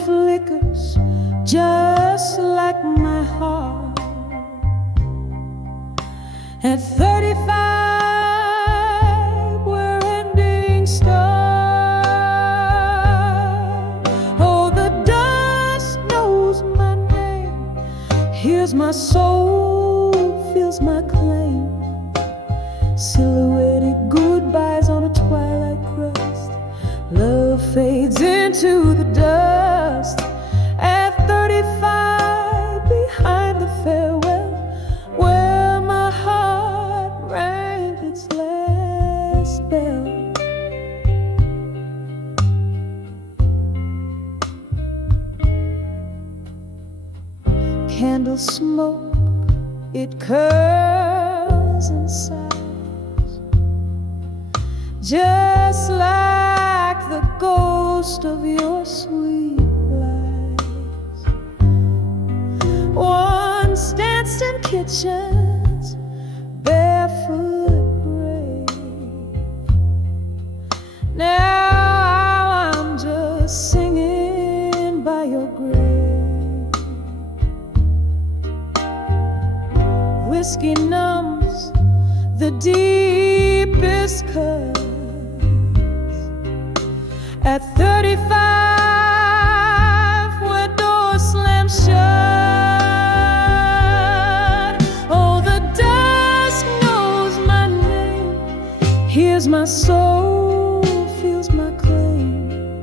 flickers just like my heart. At 35, we're ending stars. Oh, the dust knows my name, hears my soul, feels my claim. Silhouetted goodbyes on a twilight crust. Love fades into the dust. At 35, behind the farewell, where my heart rang its last bell. Candle smoke, it curls and sighs, just like the ghost of your sweet lies. Once danced in kitchens, barefoot brave. Now I'm just singing by your grave. Whiskey numbs the deepest cuts. At 35, where doors slam shut. Oh, the dusk knows my name, hears my soul, feels my claim.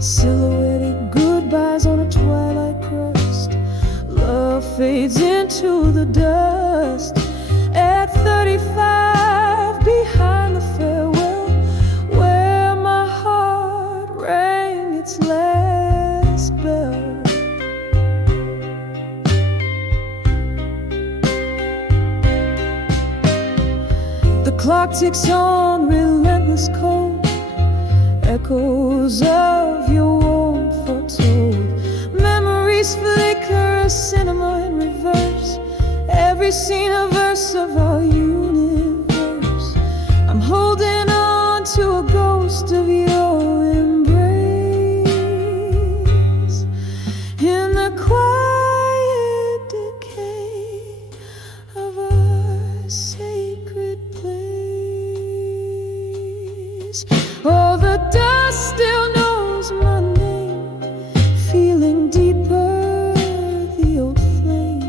Silhouetted goodbyes on a twilight crust. Love fades into the dust. At 35, behind the farewell, where my heart rang its last bell. The clock ticks on, relentless cold, echoes of your warmth foretold. Memories flicker, cinema in reverse. Every scene a verse of our universe. I'm holding on to a ghost of your embrace. In the quiet decay of our sacred place. Oh, the dust still knows my name, feeling deeper the old flame.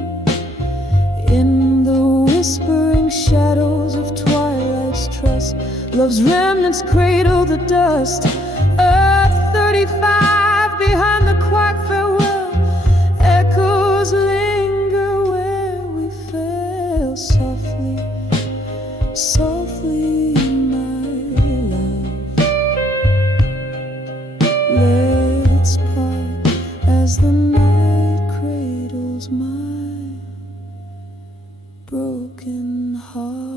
In the whispering shadows of twilight's trust, love's remnants cradle the dust. At 35, behind the quiet farewell, echoes linger where we fell. Softly, softly, my love, let's part as the night cradles my broken heart.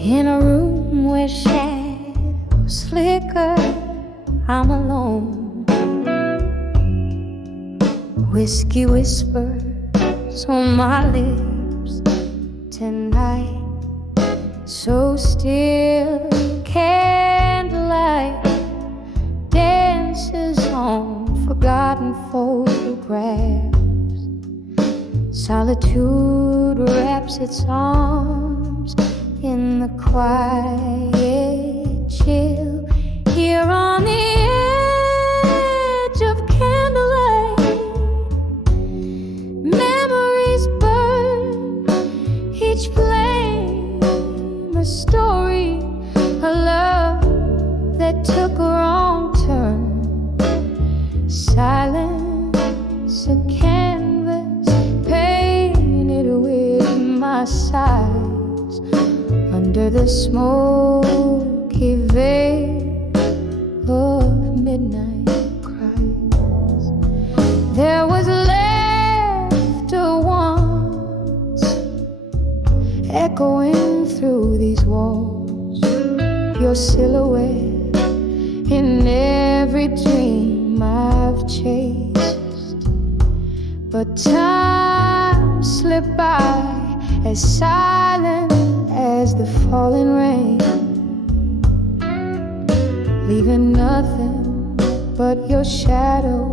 In a room where shadows flicker, I'm alone. Whiskey whispers on my lips tonight. So still, candlelight dances on forgotten photographs. Solitude wraps its arms in the quiet chill. Here on the edge of candlelight, memories burn, each flame a story, a love that took a wrong turn. Silent a canvas painted with my sighs under the smoky veil of midnight cries. There was laughter once echoing through these walls, your silhouette in every dream I've chased. But time slipped by as silent as the falling rain, leaving nothing but your shadow,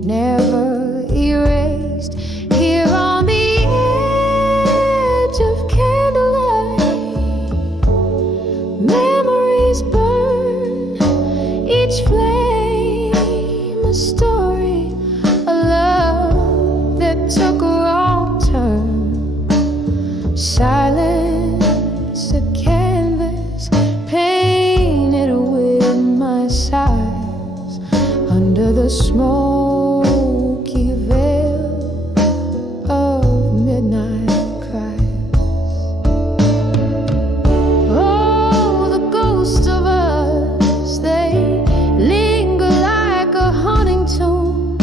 never erased. Here on the edge of candlelight, memories burn, each flame a story, a love that took a wrong turn. Silence, a canvas painted with my sighs under the smoky veil of midnight cries. Oh, the ghosts of us, they linger like a haunting tune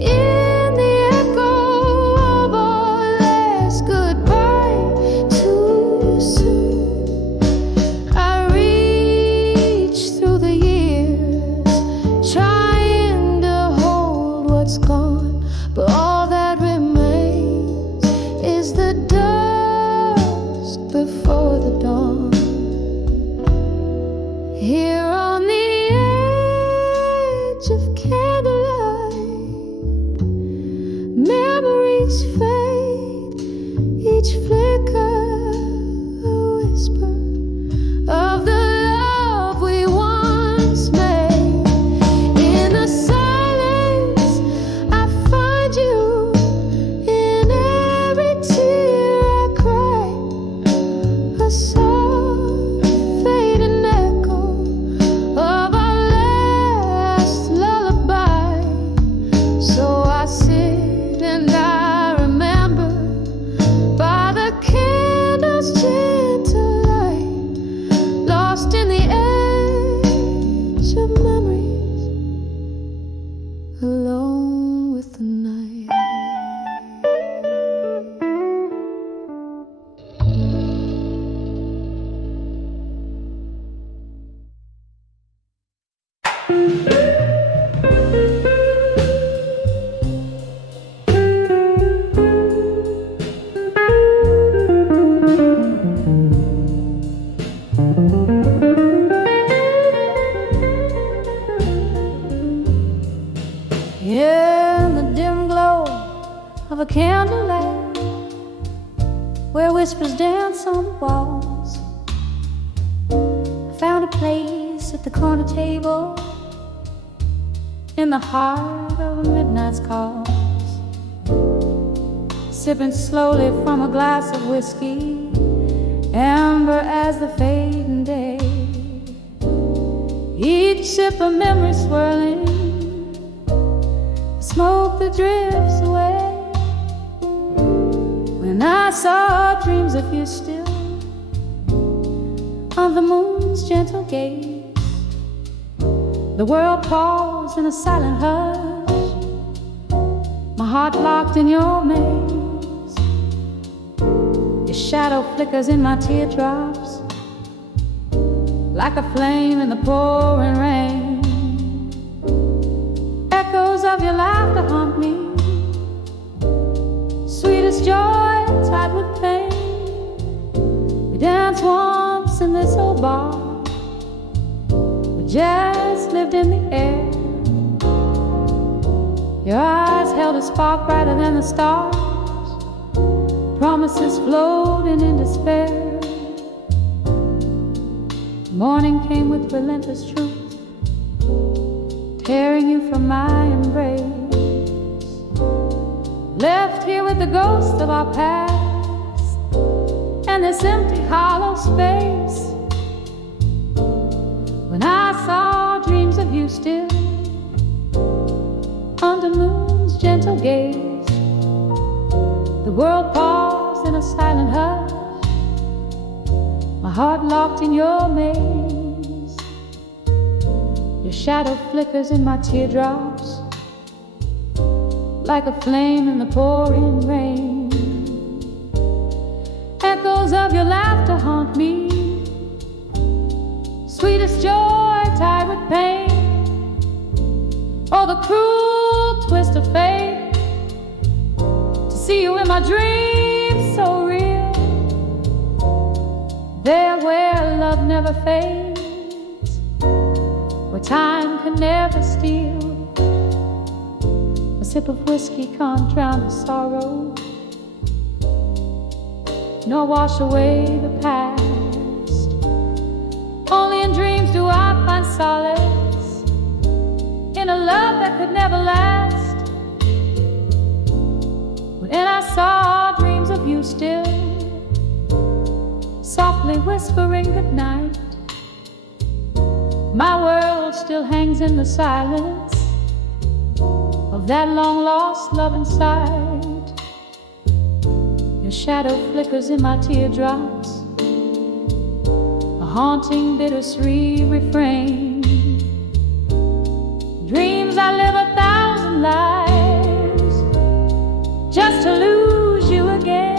in the echo of our last goodbye too soon. I reach through the years, trying to hold what's gone, but all that remains is the dusk before the dawn. Here on the edge of candlelight, memories fade, each flicker a whisper of the love we once made. In the silence, I find you in every tear I cry, a soft fading echo of our last lullaby. So I sit and I remember by the candle's gentle light, lost in the edge of memories, alone with the night. In the dim glow of a candlelight, where whispers dance on the walls, I found a place at the corner table in the heart of a midnight's cause, sipping slowly from a glass of whiskey, amber as the fading day. Each sip a memory swirling, smoke that drifts away. When I saw dreams of you still on the moon's gentle gaze, the world paused in a silent hush, my heart locked in your maze. Your shadow flickers in my teardrops like a flame in the pouring rain. Echoes of your laughter haunt me, sweetest joy tied with pain. We danced once in this old bar, where jazz lived in the air. Your eyes held a spark brighter than the stars, promises floating in despair. Morning came with relentless truth, tearing you from my embrace. Left here with the ghost of our past and this empty hollow space. When I saw dreams of you still world paused in a silent hush, my heart locked in your maze. Your shadow flickers in my teardrops like a flame in the pouring rain. Echoes of your laughter haunt me, sweetest joy tied with pain. Oh, the cruel twist of fate to see you in my dreams so real. There where love never fades, where time can never steal. A sip of whiskey can't drown the sorrow, nor wash away the past. Only in dreams do I find solace in a love that could never last. When I saw dreams of you still, softly whispering goodnight, my world still hangs in the silence of that long-lost love inside. Your shadow flickers in my teardrops, a haunting bittersweet refrain. Dreams I live 1,000 lives just to lose you again.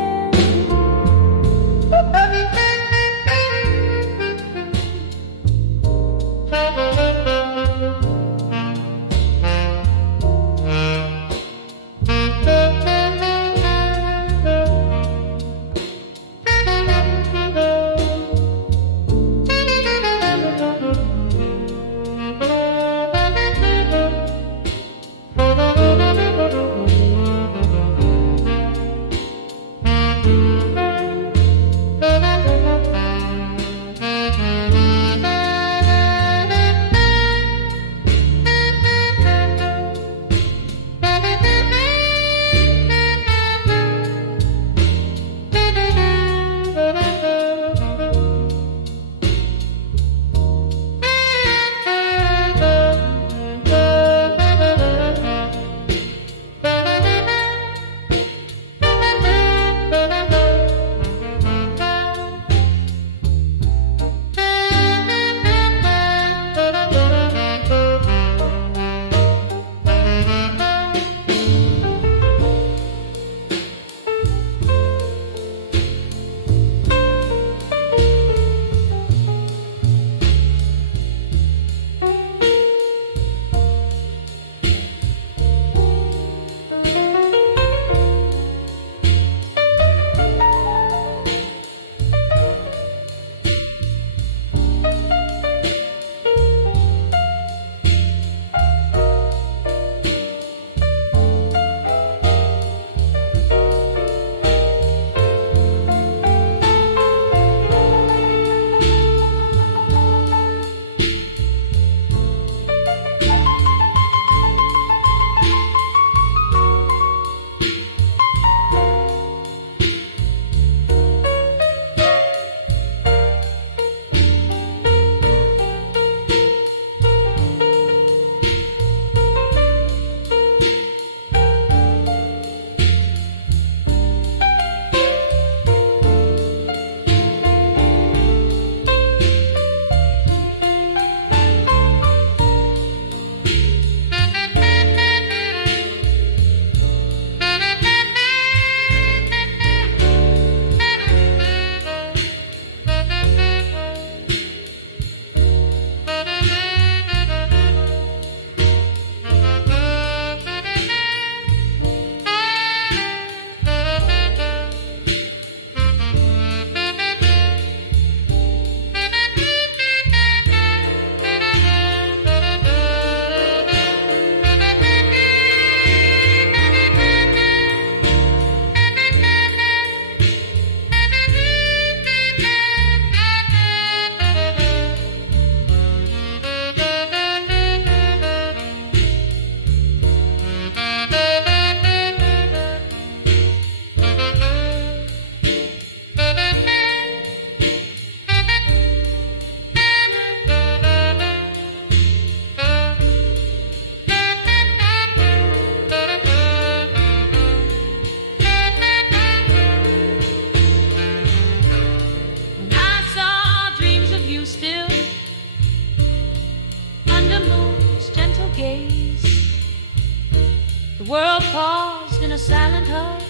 world paused in a silent hush,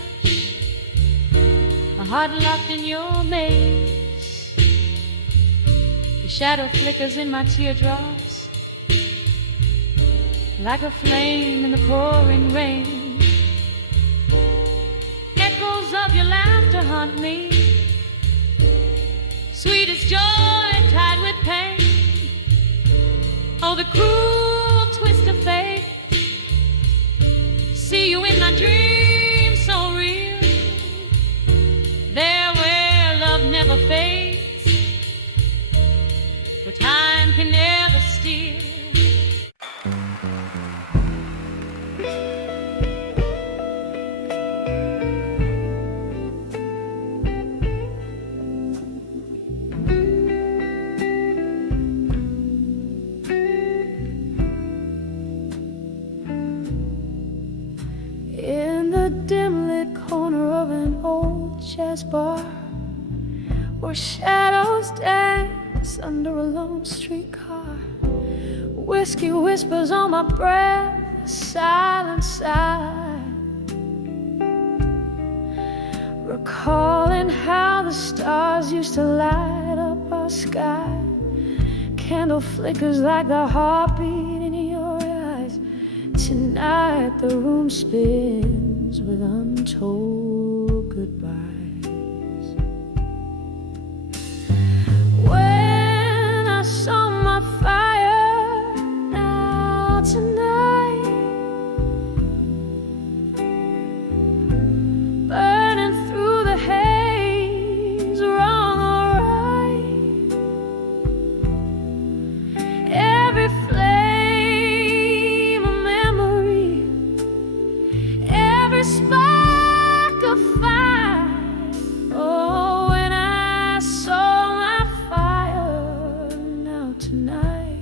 my heart locked in your maze. Your shadow flickers in my teardrops like a flame in the pouring rain. Echoes of your laughter haunt me, sweet as joy tied with pain. Oh, the cruel twist of fate. See you in my dreams so real, there where love never fades, where time can never steal. Jazz bar where shadows dance under a lone streetcar. Whiskey whispers on my breath, a silent sigh, recalling how the stars used to light up our sky. Candle flickers like the heartbeat in your eyes. Tonight the room spins with untold goodbyes. When I saw my fire, now tonight, burning through the haze, wrong or right, every flame a memory, every spark a fire. Oh, when I saw my fire, now tonight,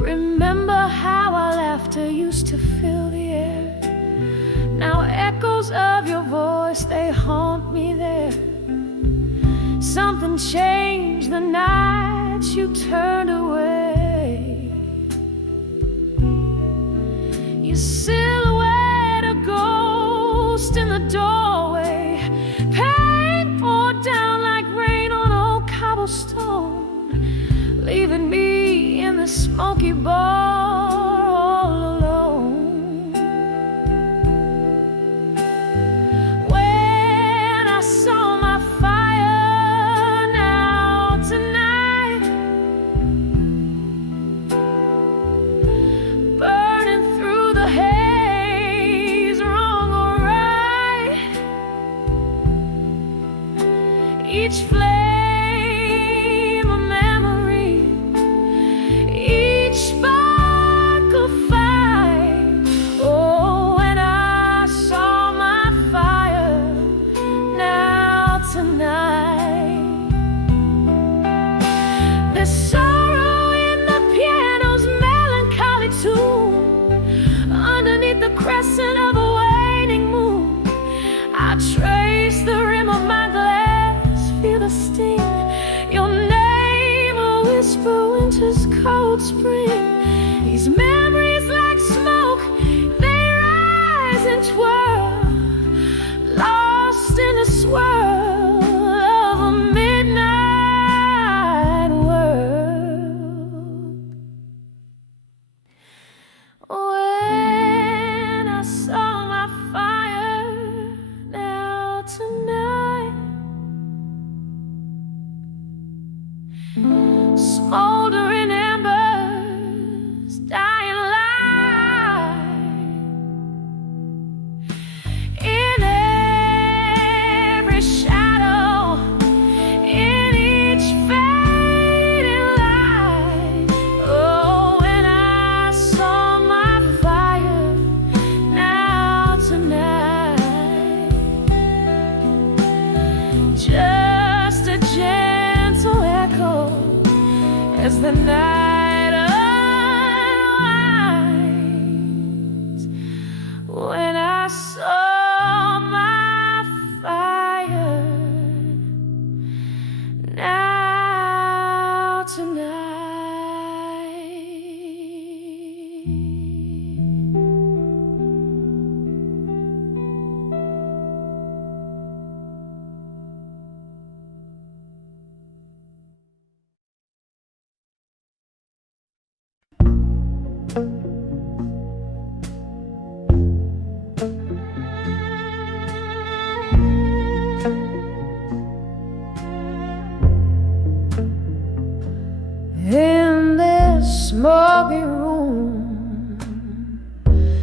remember how our laughter used to fill the air. Now echoes of your voice, they haunt me there. Something changed the night you turned away. Your silhouette a ghost in the doorway. Pain poured down like rain on old cobblestone, leaving me in the smoky bar all alone. When I saw my fire, now tonight, burning through the haze, wrong or right, each flame a memory, each spark a fight. Oh, when I saw my fire, now tonight, there's sorrow in the piano's melancholy tune, underneath the crescent of a waning moon. I trace the rim of my glass, feel the sting, your name a whisper, winter's cold spring. These memories like smoke, they rise and twirl, lost in the swirl of a midnight world. When I saw my fire, now tonight, smoldering embers, dying light, in every shadow, in each fading light. Oh, when I saw my fire, now tonight, just a gentle echo as the night unwinds. When I saw my fire, now tonight. In this smoky room,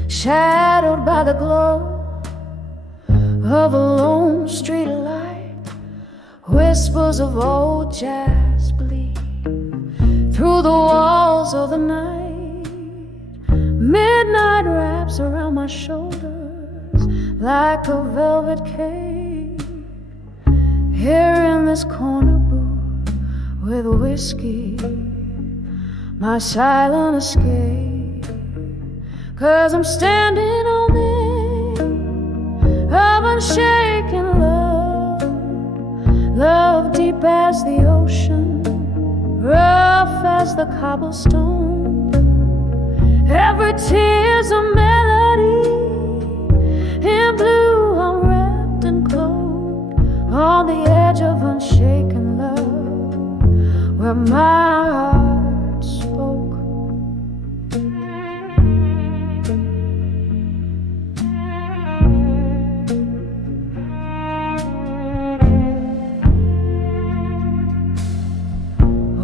shadowed by the glow of a lone street light, whispers of old jazz bleed through the walls of the night. Midnight wraps around my shoulders like a velvet cape. Here in this corner booth with whiskey, my silent escape. 'Cause I'm standing on the edge of unshaken love, love deep as the ocean, rough as the cobblestone. Every tear's a melody, in blue I'm wrapped and clothed on the edge of unshaken love, where my heart spoke.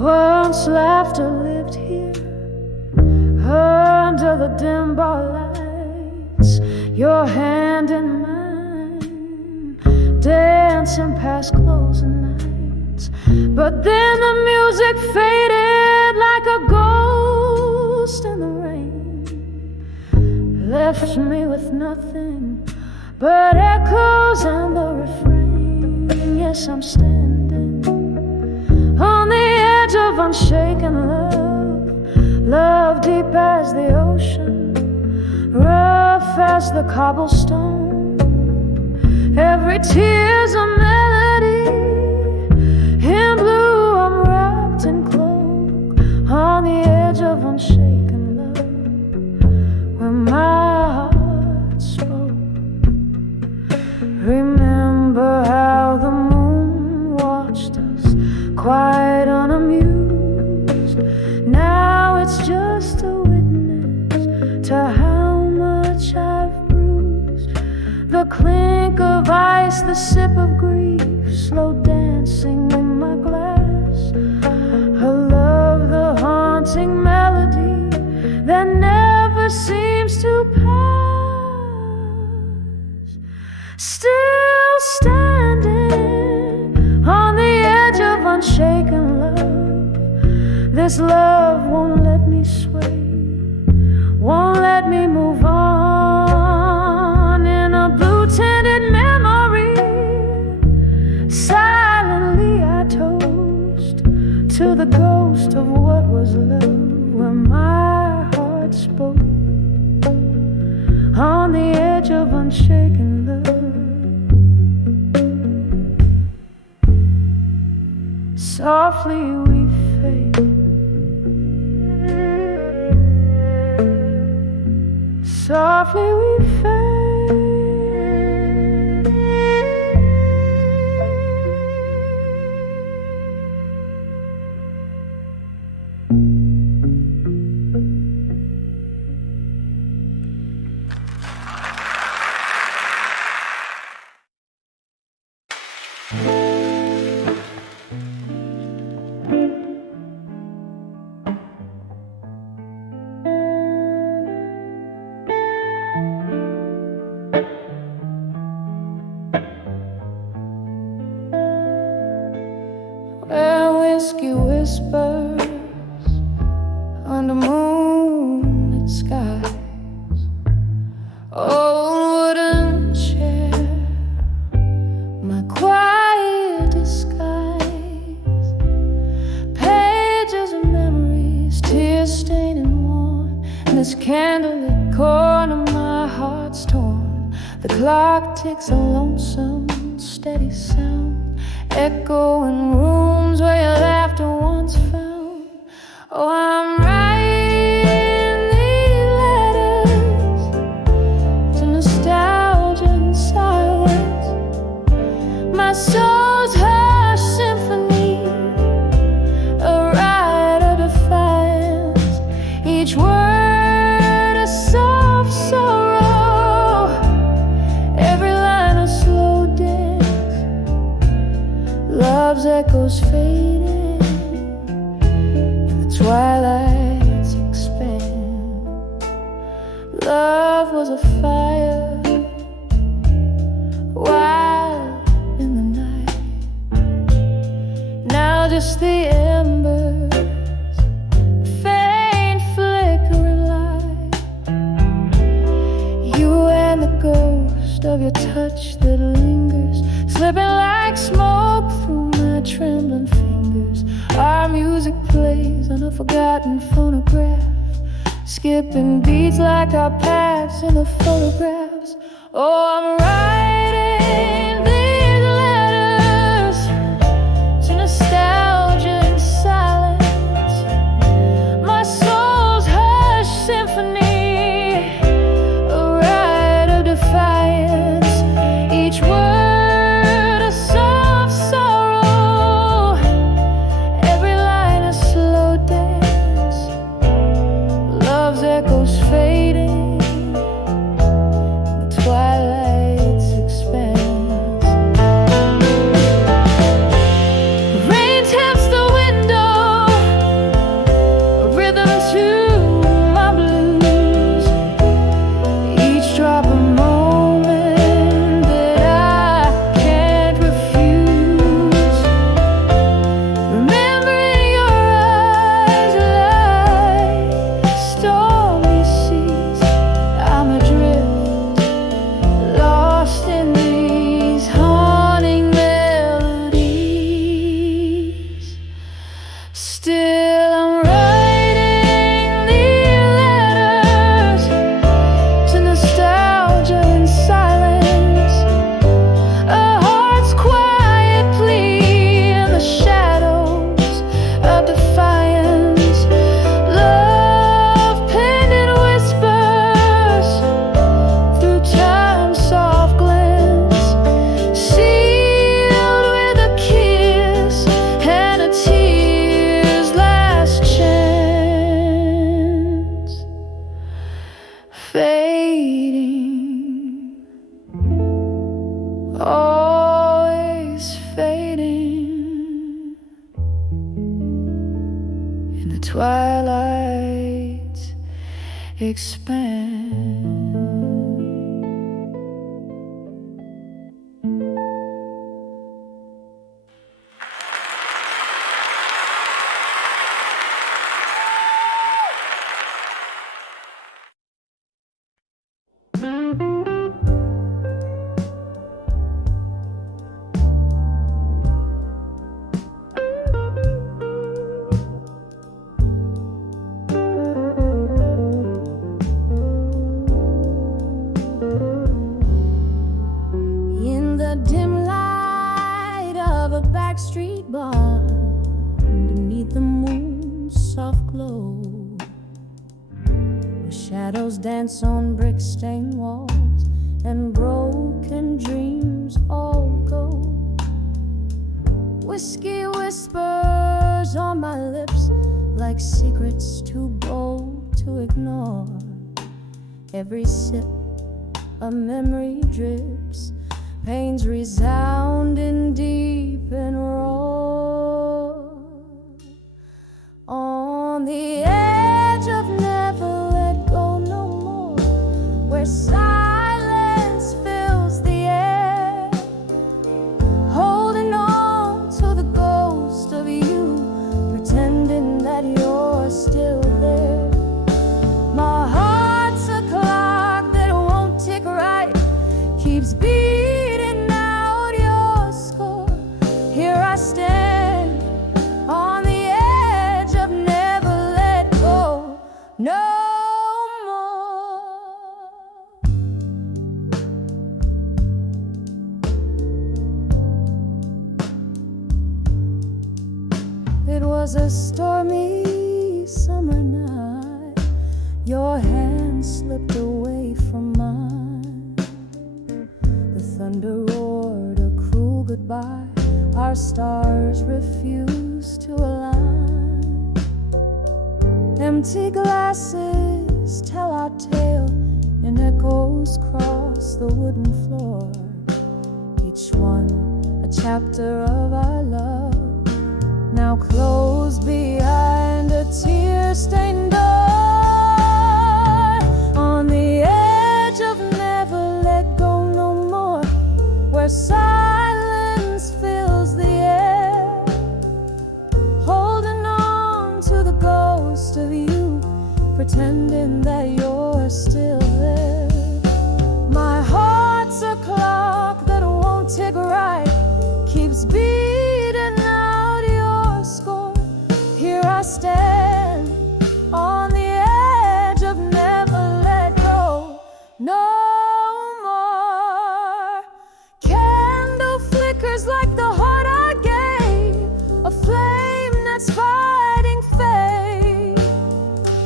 Once laughter lived here, under the dim bar lights, your hand in mine, dancing past closing nights. But then the music faded like a ghost in the rain, left me with nothing but echoes and the refrain. Yes, I'm standing on the edge of unshaken love, love deep as the ocean, rough as the cobblestone. Every tear's a melody, in blue I'm wrapped in cloak, on the edge of unshaken love, where my heart spoke. Remember how the moon watched us, quite unamused. Now it's just a witness to how much I've bruised. The clink of ice, the sip of grief, slow dancing in my glass. Her love, the haunting melody that never seems to pass. Still standing on the edge of unshaken love, this love won't let me sway, won't let me move on. In a blue-tinted memory, silently I toast to the ghost of what was love, where my heart spoke, on the edge of unshaken love. Softly we fade, softly we fade. Where whiskey whispers under moonlit skies, old wooden chair, my quiet disguise, pages of memories, tears stained and worn, and this candlelit corner my heart's torn. The clock ticks a lonesome, steady sound, echo in rooms where your laughter once found. Oh, I'm writing these letters to nostalgia and silence. My soul's hush symphony, a rite of defiance. Each word Love's echoes fading, and the twilights expand. Love was a fire, wild in the night. Now just the embers, faint flickering light. You and the ghost of your touch that lingers, slipping like smoke through my trembling fingers. Our music plays on a forgotten phonograph, skipping beats like our paths in the photographs. Oh, I'm writing these letters to nostalgia in silence, my soul's hushed symphony, a rite of defiance. Each word a soft sorrow, every line a slow dance. Love's echoes fading, the twilight's expanse. Rain taps the window, a rhythm to my blues. Each drop a moment that I can't refuse. Remembering your eyes like stormy seas. I'm adrift, lost in these haunting melodies. Still I'm writing these letters to nostalgia in silence, a heart's quiet plea in the shadows of defiance. Love penned in whispers through time's soft glance, sealed with a kiss and a tear's last chance. Fading, always fading, and the twilight expand. In the dim light of a backstreet bar, beneath the moon's soft glow, the shadows dance on brick-stained walls, and broken dreams all go. Whiskey whispers on my lips like secrets too bold to ignore. Every sip a memory drips, pains resounding deep and raw. On the edge of never let go no more, where silence fills the air, holding on to the ghost of you, pretending that you're still there. My heart's a clock that won't tick right, keeps beating out your score. Here I stand on the edge of never let go no more. It was a stormy summer night, your hand slipped away from mine. The thunder roared a cruel goodbye, our stars refused to align. Empty glasses tell our tale, and echoes cross the wooden floor, each one a chapter of our love, now closed behind a tear-stained door. On the edge of never let go no more, where silence fills the air, holding on to the ghost of you, pretending that you're still there. My heart's a clock that won't tick right, keeps beating out your score. Here I stand on the edge of never let go no more. Candle flickers like the heart I gave, a flame that's fighting fate.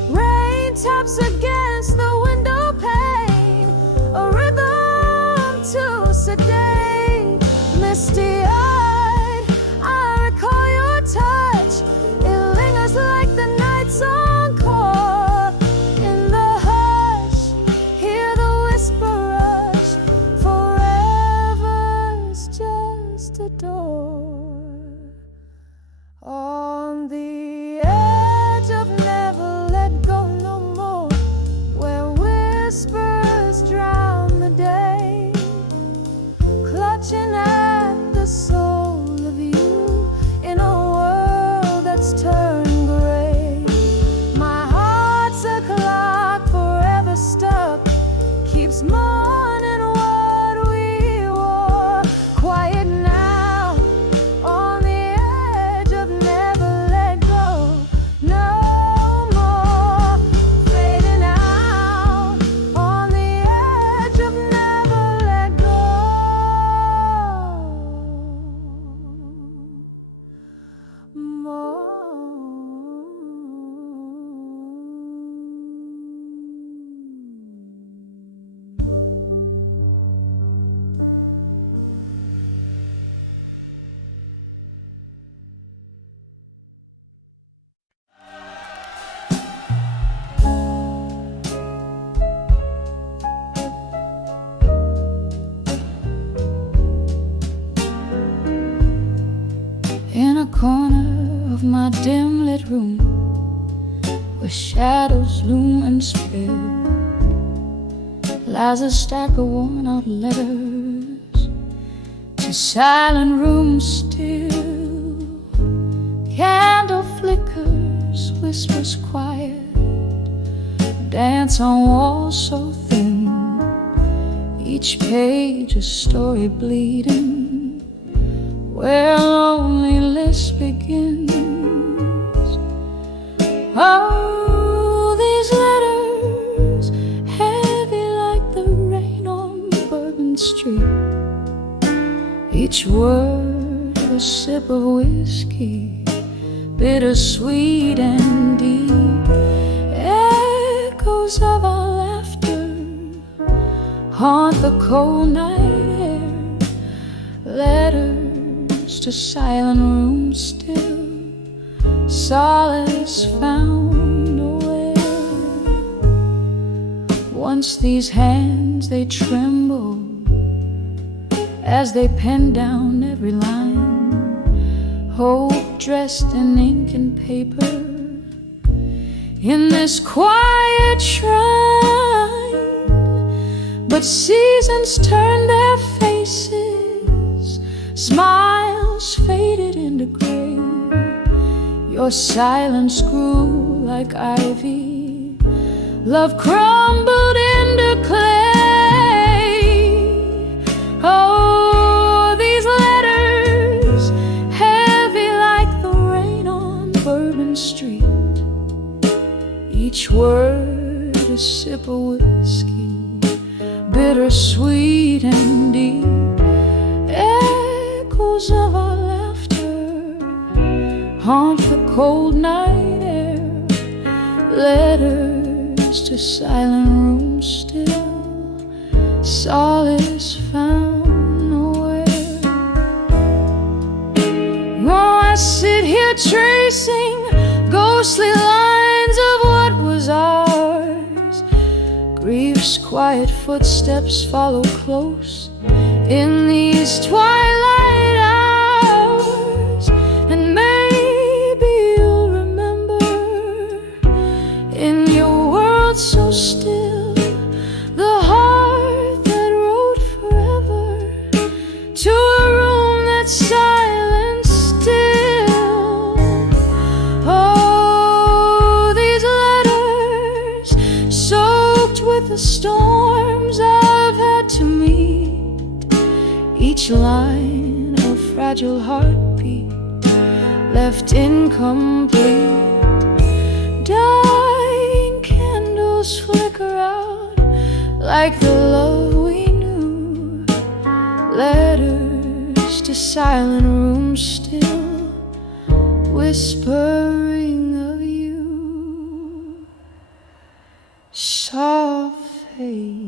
Rain taps against the window pane, a rhythm to sedate. Misty-eyed, I recall your touch. It lingers like the night's encore. In the hush, hear the whisper rush. Forever's just a door. On the edge of never let go no more, where whispers drown the day, clutching at the soul of you in a world that's turned gray. My heart's a clock forever stuck, keeps mourning what we wore. Quiet now, on the edge of never let go no more. Fading out, on the edge of never let go more. In a corner of my dim lit room, where shadows loom and spread, lies a stack of worn out letters to silent rooms still. Candle flickers, whispers quiet, dance on walls so thin, each page a story bleeding, where loneliness begins. Oh, these letters, heavy like the rain on Bourbon Street, each word a sip of whiskey, bittersweet and deep. Echoes of our laughter haunt the cold night air, letters to silent rooms still, solace found nowhere. Once these hands they trembled as they penned down every line, hope dressed in ink and paper in this quiet shrine. But seasons turned their faces, smiles faded into gray, your silence grew like ivy, love crumbled into clay. Oh, these letters, heavy like the rain on Bourbon Street, each word a sip of whiskey, bittersweet and deep. Echoes of our laughter haunt the cold night air, letters to silent rooms still, solace found nowhere. Oh, I sit here tracing ghostly lines of what was ours. Grief's quiet footsteps follow close in these twilight hours. each line a fragile heartbeat left incomplete. Dying candles flicker out like the love we knew. Letters to silent rooms still whispering of you. Soft fade.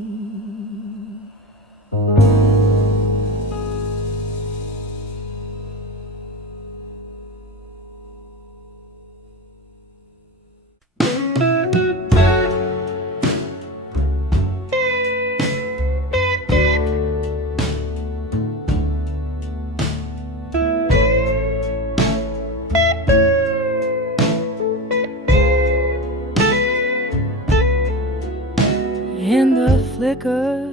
In the flicker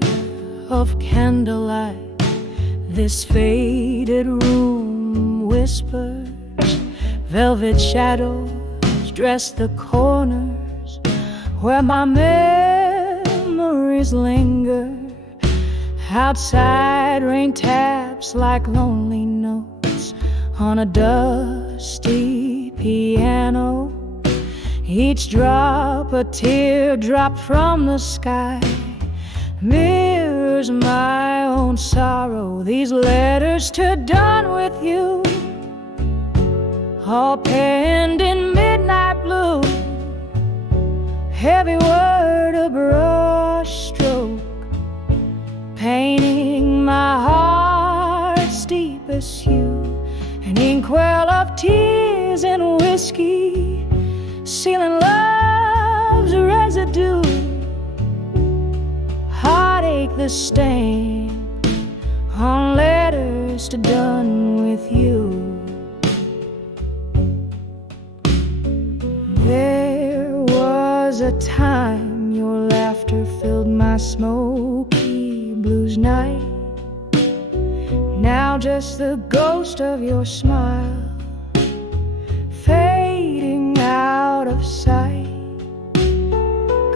of candlelight, this faded room whispers. Velvet shadows dress the corners where my memories linger. Outside, rain taps like lonely notes on a dusty piano. Each drop a teardrop from the sky mirrors my own sorrow. These letters to done with you, all penned in midnight blue. Heavy word, a brush stroke, painting my heart's deepest hue. An inkwell of tears and whiskey, sealing love's residue. Heartache, the stamp on letters to done with you. There was a time your laughter filled my smoky blues night. Now just the ghost of your smile fading out of sight.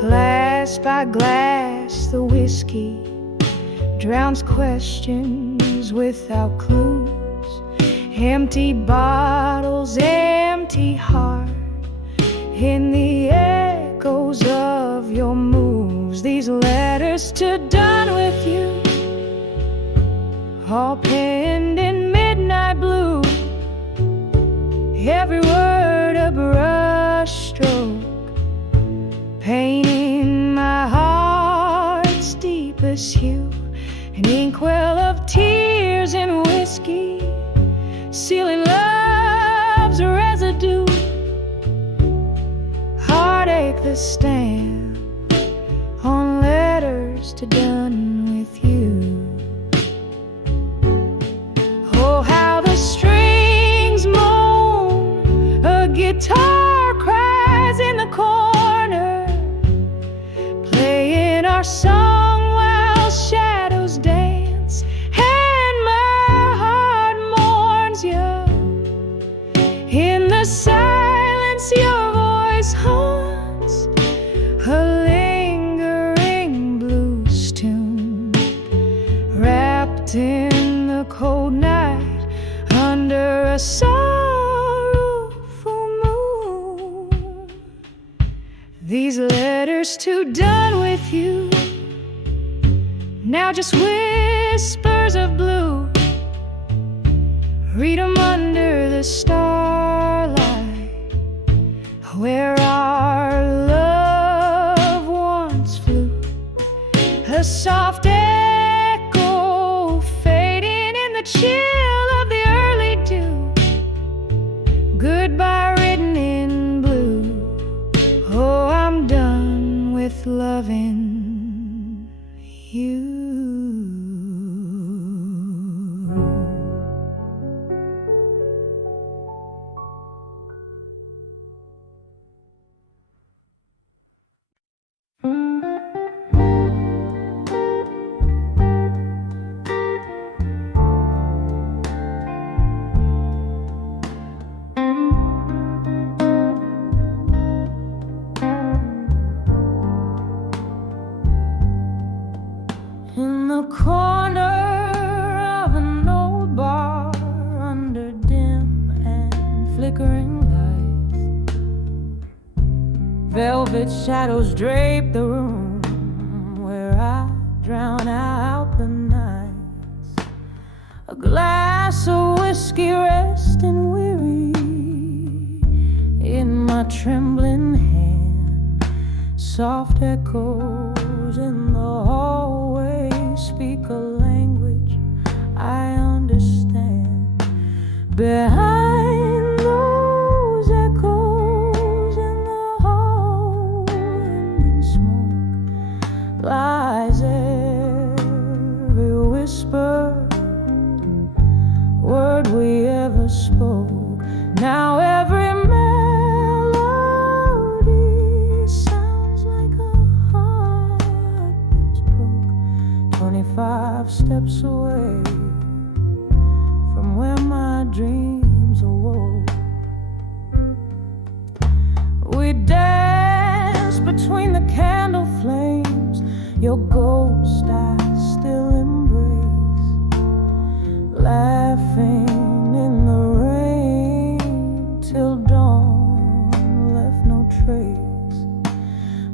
Glass by glass, the whiskey drowns questions without clues. Empty bottles, empty heart, in the echoes of your moves. These letters to done with you, all penned in midnight blue. Every word a brush stroke, painting my heart's deepest hue. An inkwell of tears and whiskey, sealing love's residue. Heartache, the stamp on letters to done with you. Oh, how the strings moan, a guitar cries in the corner, playing our song while shadows dance, and my heart mourns you. In the silence your voice haunts, a lingering blues tune, wrapped in the cold night under a sorrowful moon. These letters to done with you, now just whispers of blue. Read 'em under the starlight, where our love once flew. A soft echo fading in the chill of the early dew. Goodbye written in blue. Oh, I'm done with loving you. flickering lights. Velvet shadows drape the room where I drown out the nights. A glass of whiskey resting weary in my trembling hand. Soft echoes in the hallway speak a language I understand. Behind those echoes in the hall and in smoke lies every whisper, word we ever spoke. Now every melody sounds like a heart that's broke. 25 steps away from where my dreams awoke. We danced between the candle flames. Your ghost I still embrace, laughing in the rain till dawn left no trace.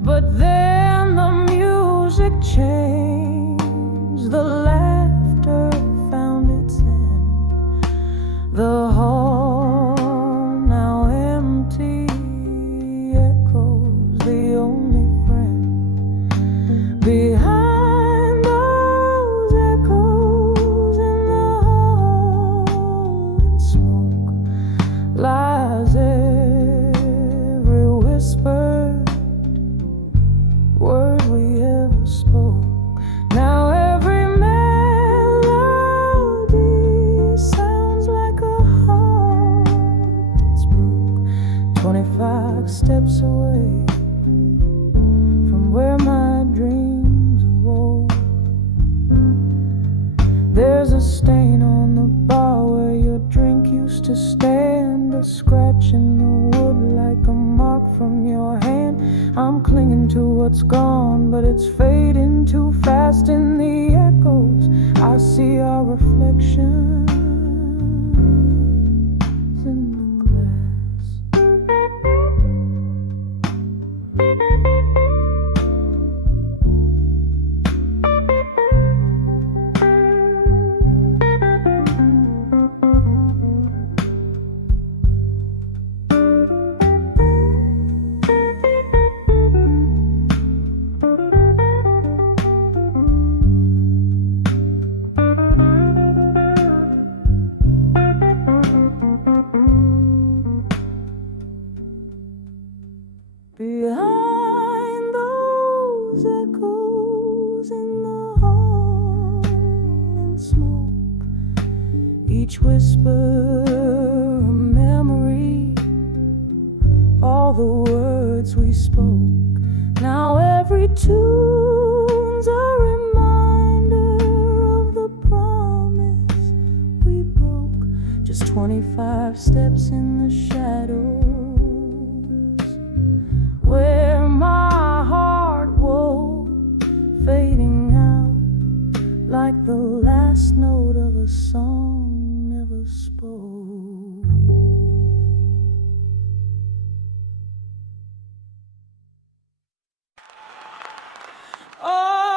But then the music changed, the laughter found its end. The hall now empty echoes the only friend. Behind those echoes in the hall and smoke lies every whispered word we ever spoke. Now every melody sounds like a heart that's broke. 25 steps away from where my dreams awoke. There's a stain on the bar where your drink used to stand, a scratch in the wood like a mark from your hand. I'm clinging to what's gone, but it's fading too fast in the echoes. I see our reflections in the glass. Behind those echoes in the hall and smoke, each whisper a memory, all the words we spoke. Now every tune's a reminder of the promise we broke. Just 25 steps in the shadows where my heart woke, fading out like the last note of a song never spoke. Oh,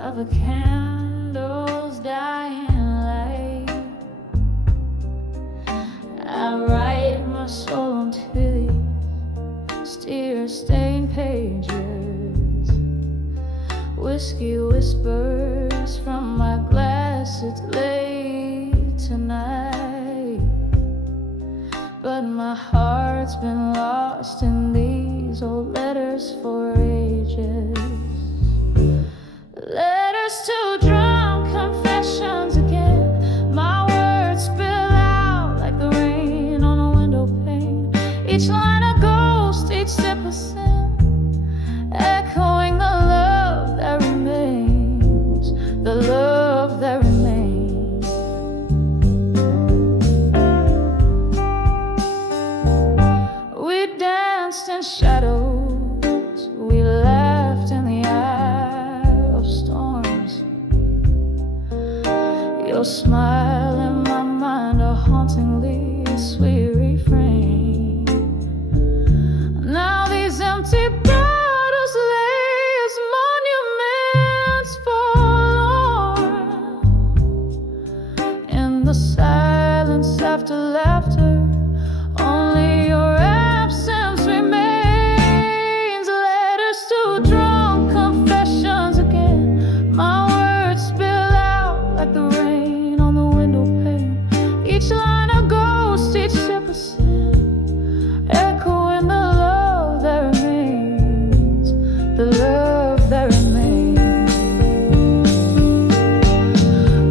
of a candle's dying light, I write my soul onto these tear-stained pages. Whiskey whispers from my glass, it's late tonight, but my heart's been lost in these old letters for ages. Letters to drunk confessions again. My words spill out like the rain on a window pane. Each line a ghost, each step a sin, echoing the love that remains, the love that remains. Your smile in my mind, a hauntingly sweet refrain. Now these empty bottles lay as monuments forlorn. In the silence after laughter, only your absence remains. Letters to drunk confessions again. My words spill out like the rain on the window pane. Each line a ghost, each ship a sin, echoing the love that remains, the love that remains.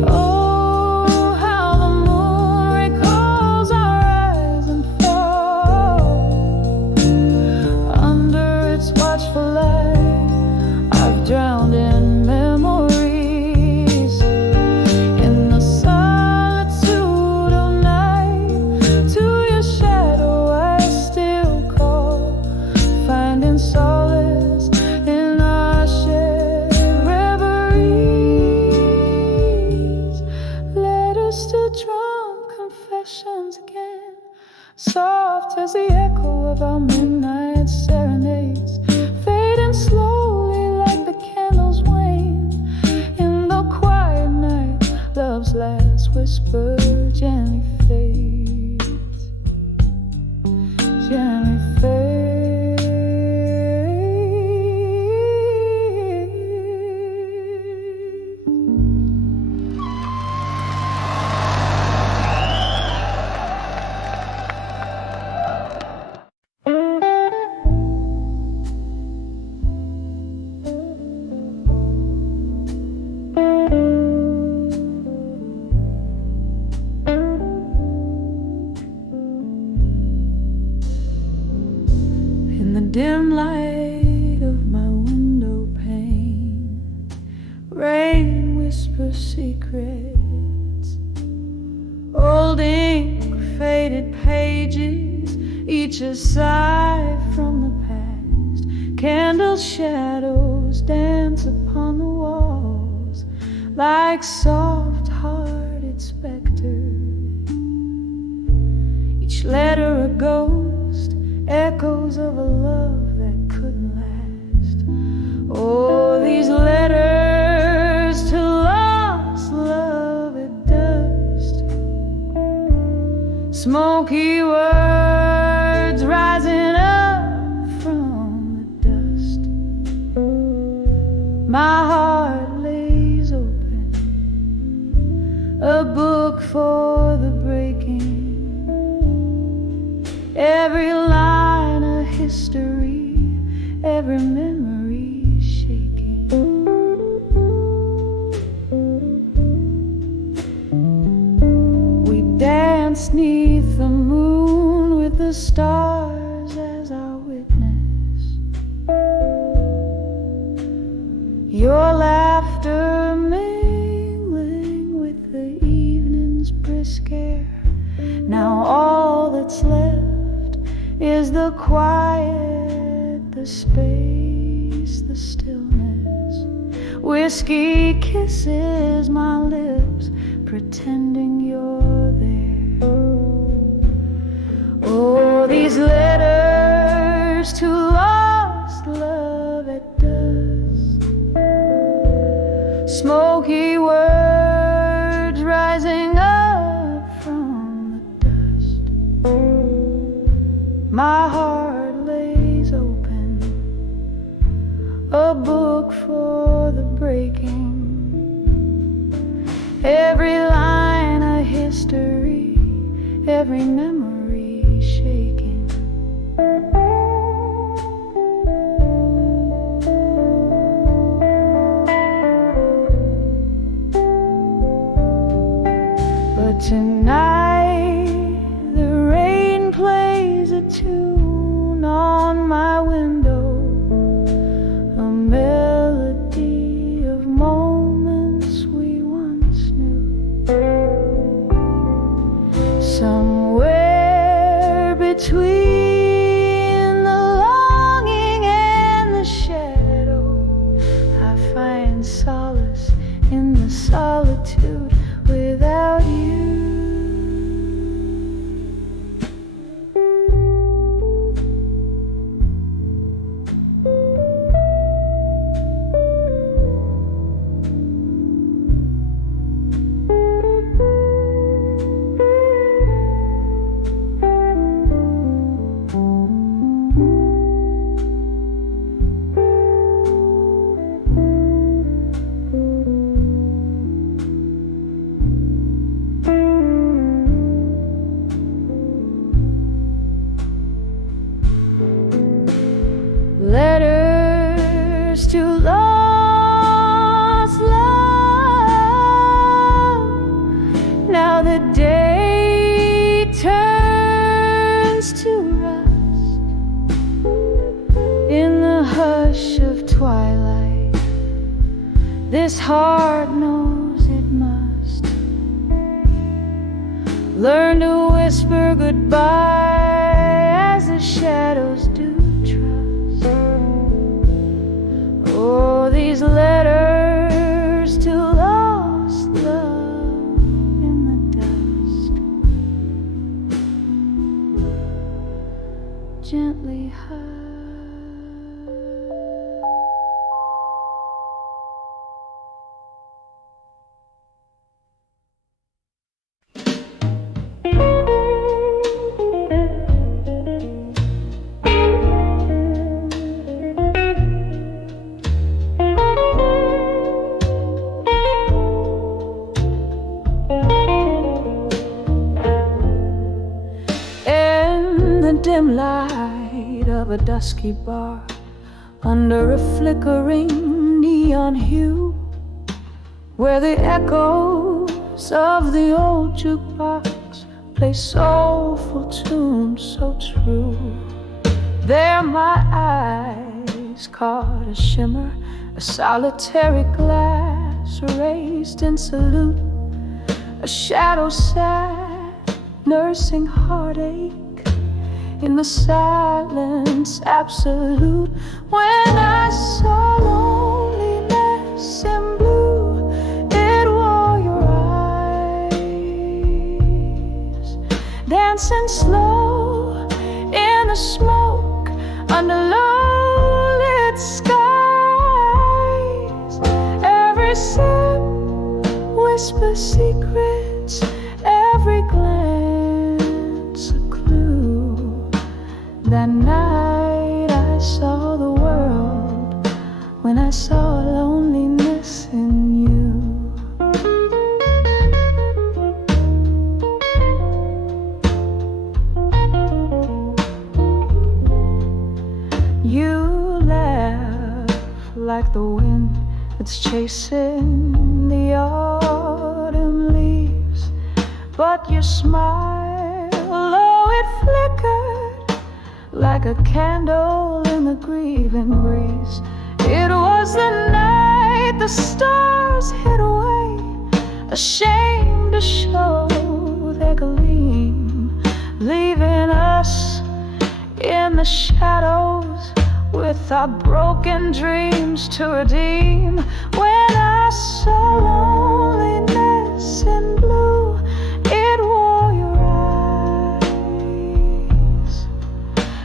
Oh, how the moon recalls our rise and fall. Under its watchful light, I've drowned in memories. In the solitude of night, to your shadow I still call, finding solace in our shared reveries. Letters to drunk confessions again, soft as the echo of our midnight serenades, fading slowly like the candles wane. In the quiet night, love's last whisper gently fades, gently fades. In the dim light of my window pane, rain whispers secrets. Old ink, faded pages, each a sigh from the past. Candle shadows dance upon the walls like soft-hearted specters. Each letter a ghost, echoes of a love that couldn't last. Oh, these letters to lost love at dust. Smoky words rising up from the dust. My heart lays open, a book for the breaking. Every line a history, every memory shaking. We danced 'neath the moon with the stars as our witness. Your laughter mingling with the evening's brisk air. Now all that's left is the quiet, the space, the stillness. Whiskey kisses my lips, pretending you're there. Oh, these letters to lost love at dusk. Smoky words rising up from the dust. My heart lays open, a book for the breaking. Every line a history, every memory shaking. But tonight the rain plays a tune on my window, a melody of moments we once knew. Somewhere between the longing and the shadow, I find solace in the solitude with heart knows it must learn to whisper goodbye as the shadows do trust. Oh, these letters to lost love in the dust, gently hush. Dim light of a dusky bar, under a flickering neon hue, where the echoes of the old jukebox play soulful tunes so true. There my eyes caught a shimmer, a solitary glass raised in salute, a shadow sat nursing heartache in the silence absolute. When I saw loneliness in blue, it wore your eyes, dancing slow in the smoke under low-lit skies. Every sip whispers secrets, every glance a clue. That night I saw the world when I saw loneliness in you. You laugh like the wind that's chasing the autumn leaves, but your smile, oh, it flickered like a candle in the grieving breeze. It was the night the stars hid away, ashamed to show their gleam, leaving us in the shadows with our broken dreams to redeem. When I saw loneliness in blue, it wore your eyes,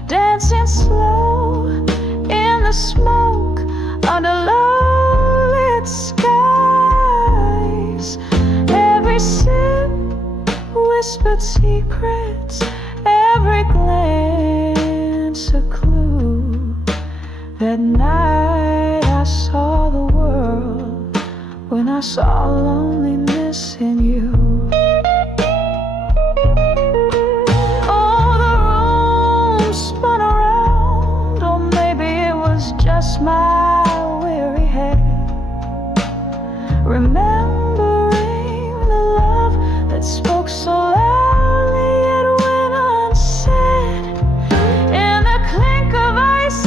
dancing slow in the smoke under low-lit skies. Every sip whispered secrets, every glance a clue. That night I saw the world when I saw loneliness in you. Just my weary head, remembering the love that spoke so loudly yet went unsaid. In the clink of ice,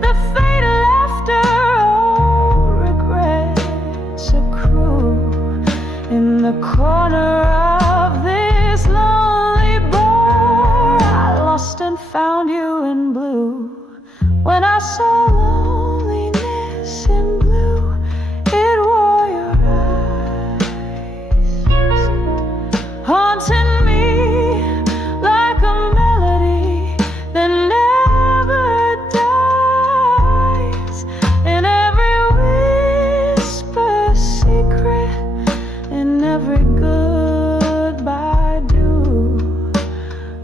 the fatal laughter, old regrets accrue. In the corner of this lonely bar, I lost and found you in blue. When I saw loneliness in blue, it wore your eyes, haunting me like a melody that never dies. In every whisper secret, in every goodbye due,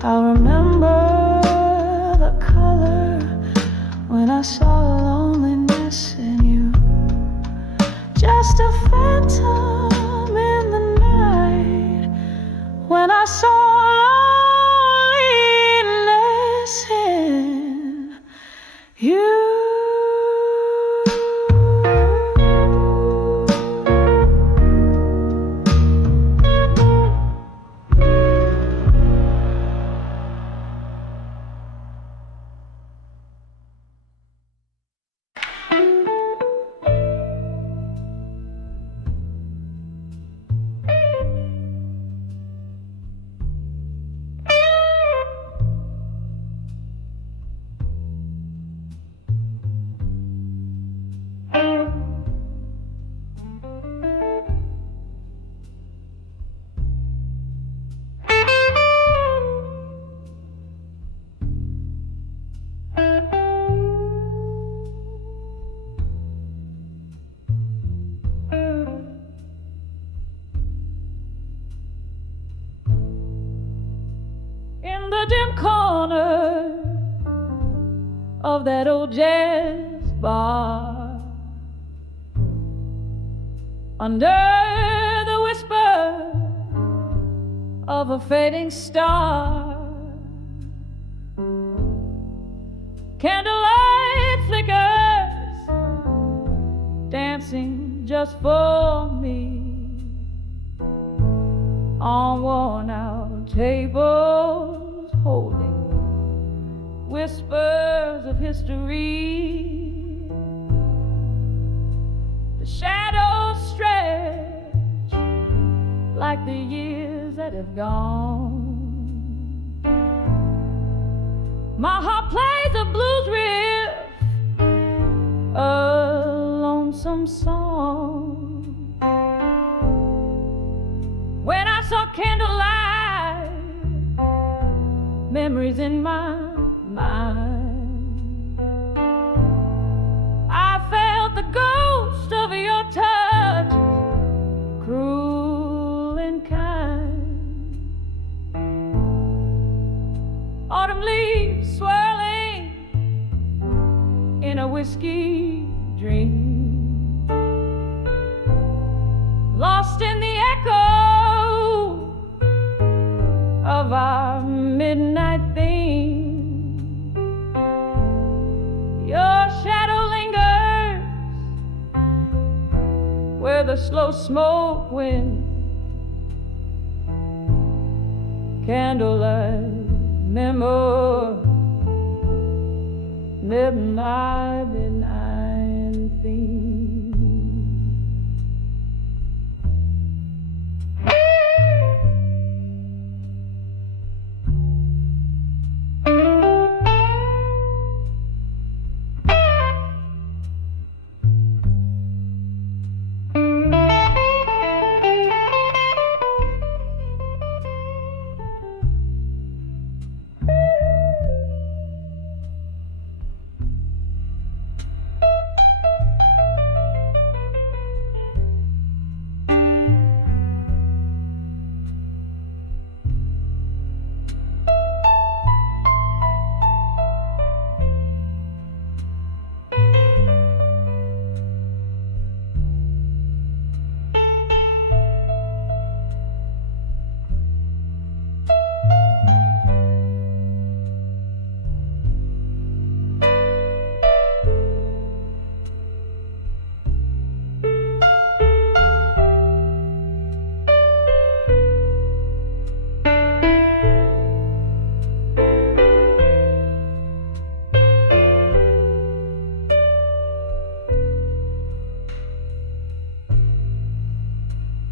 I'll remember the color when I saw loneliness in you. Just a phantom in the night when I saw loneliness in you. the dim corner of that old jazz bar, under the whisper of a fading star, candlelight flickers, dancing just for me on worn-out tables, holding whispers of history. The shadows stretch like the years that have gone. My heart plays a blues riff, a lonesome song. When I saw candlelight, memories in my mind, I felt the ghost of your touch, cruel and kind. Autumn leaves swirling in a whiskey dream, lost in the echo of our midnight theme. Your shadow lingers where the slow smoke wind, candlelight memory, midnight theme.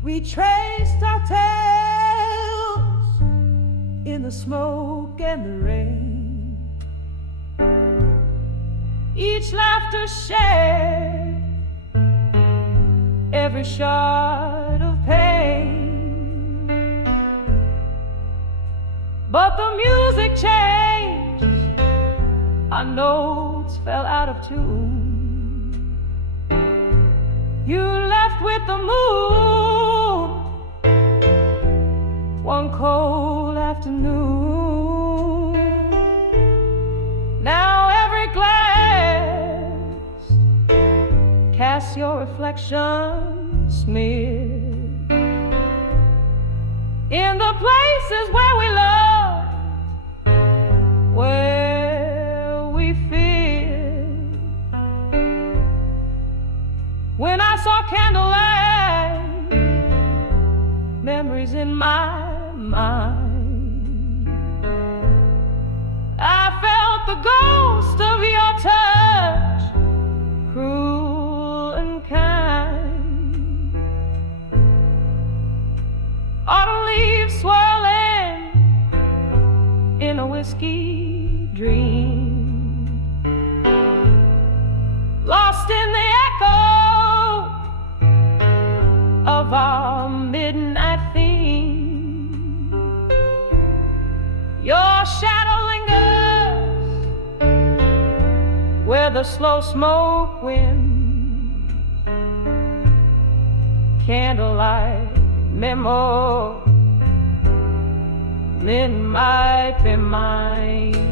We traced our tales in the smoke and the rain, each laughter shared, every shard of pain. But the music changed, our notes fell out of tune. You left with the moon one cold afternoon. Now every glass casts your reflection smeared in the places where we loved, where we feared. When I saw candlelight, memories in my mind, I felt the ghost of your touch, cruel and kind. Autumn leaves swirling in a whiskey dream, lost in the echo of our midnight theme. Your shadow lingers where the slow smoke winds, candlelight memory, it might be mine.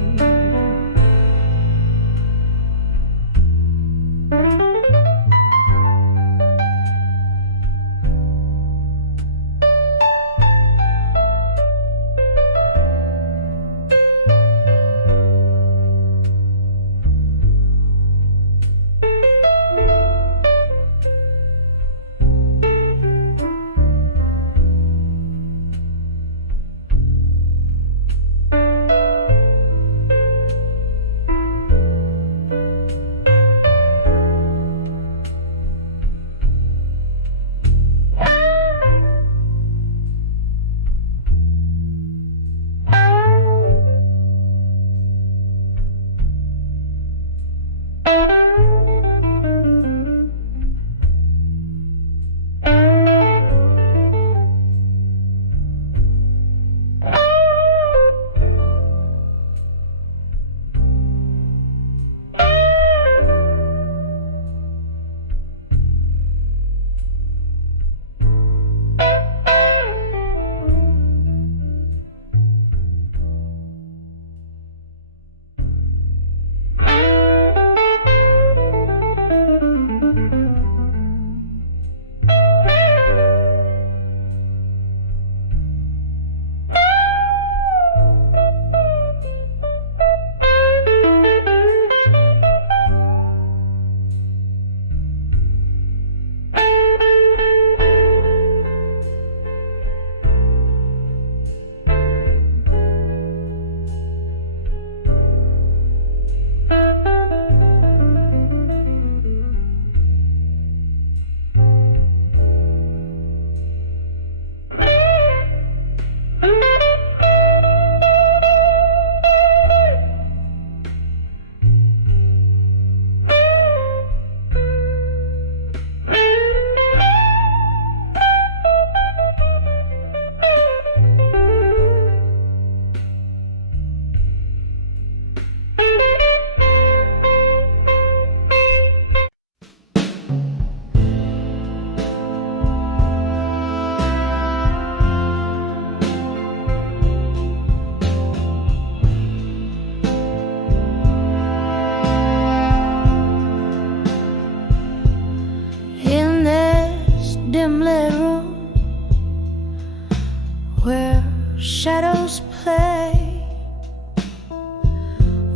Where shadows play,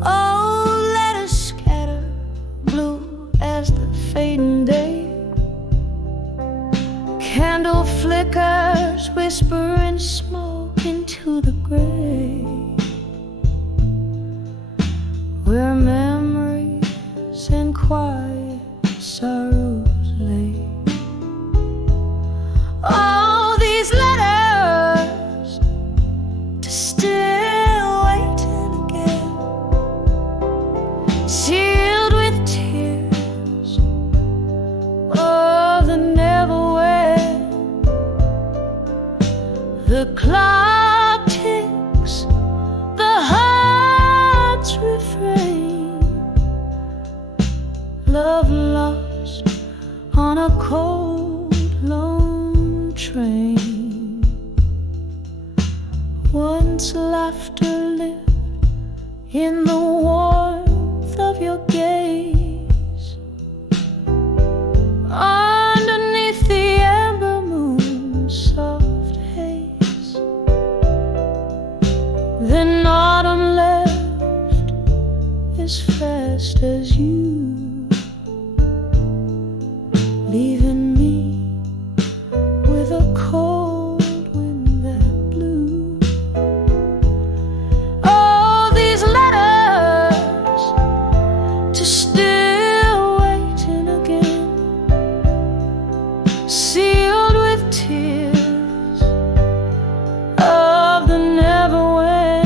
oh, let us scatter, blue as the fading day. Candle flickers, whisper and smoke into the gray, where memories and quiet sorrows lay. All these letters to still waiting again, sealed with tears of the never when. The clock ticks, the heart's refrain, love lost on a cold, lone train. Once laughter lived in the warmth of your gaze, underneath the amber moon's soft haze. Then autumn left as fast as you, leaving me with a cold wind that blew. All these letters to still waiting again, sealed with tears of the never when.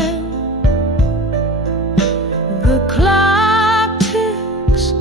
The clock ticks,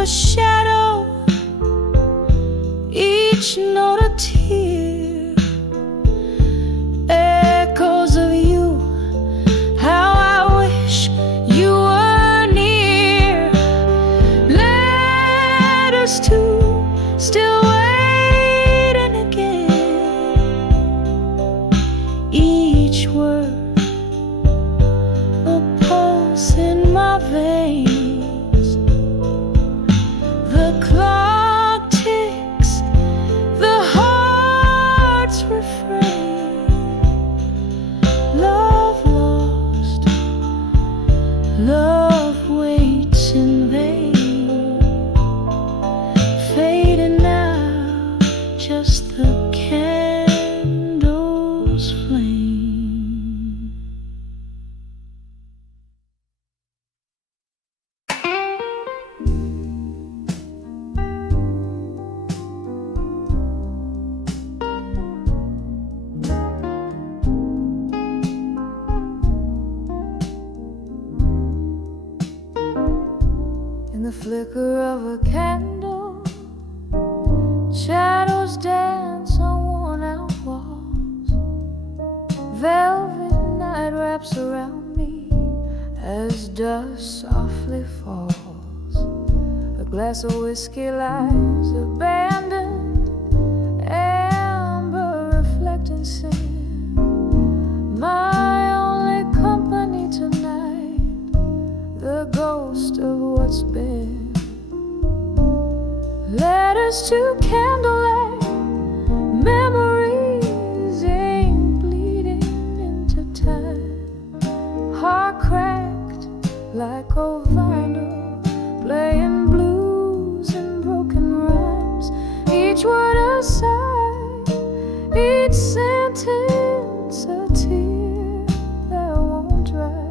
a shadow, each note a tear, echoes of you. How I wish you were near. Letters to still waiting again. Each word a pulse in my veins. The clock ticks, the heart's refrain. Love lost, love waits in vain. Fading now, just the candle's flame. In the flicker of a candle, shadows dance on worn-out walls. Velvet night wraps around me as dust softly falls. A glass of whiskey lies abandoned, amber reflecting sin. My only company tonight, the ghost of what's been. Letters to candlelight, memories ink bleeding into time. Heart cracked like old vinyl, playing blues and broken rhymes. Each word a sigh, each sentence a tear that won't dry.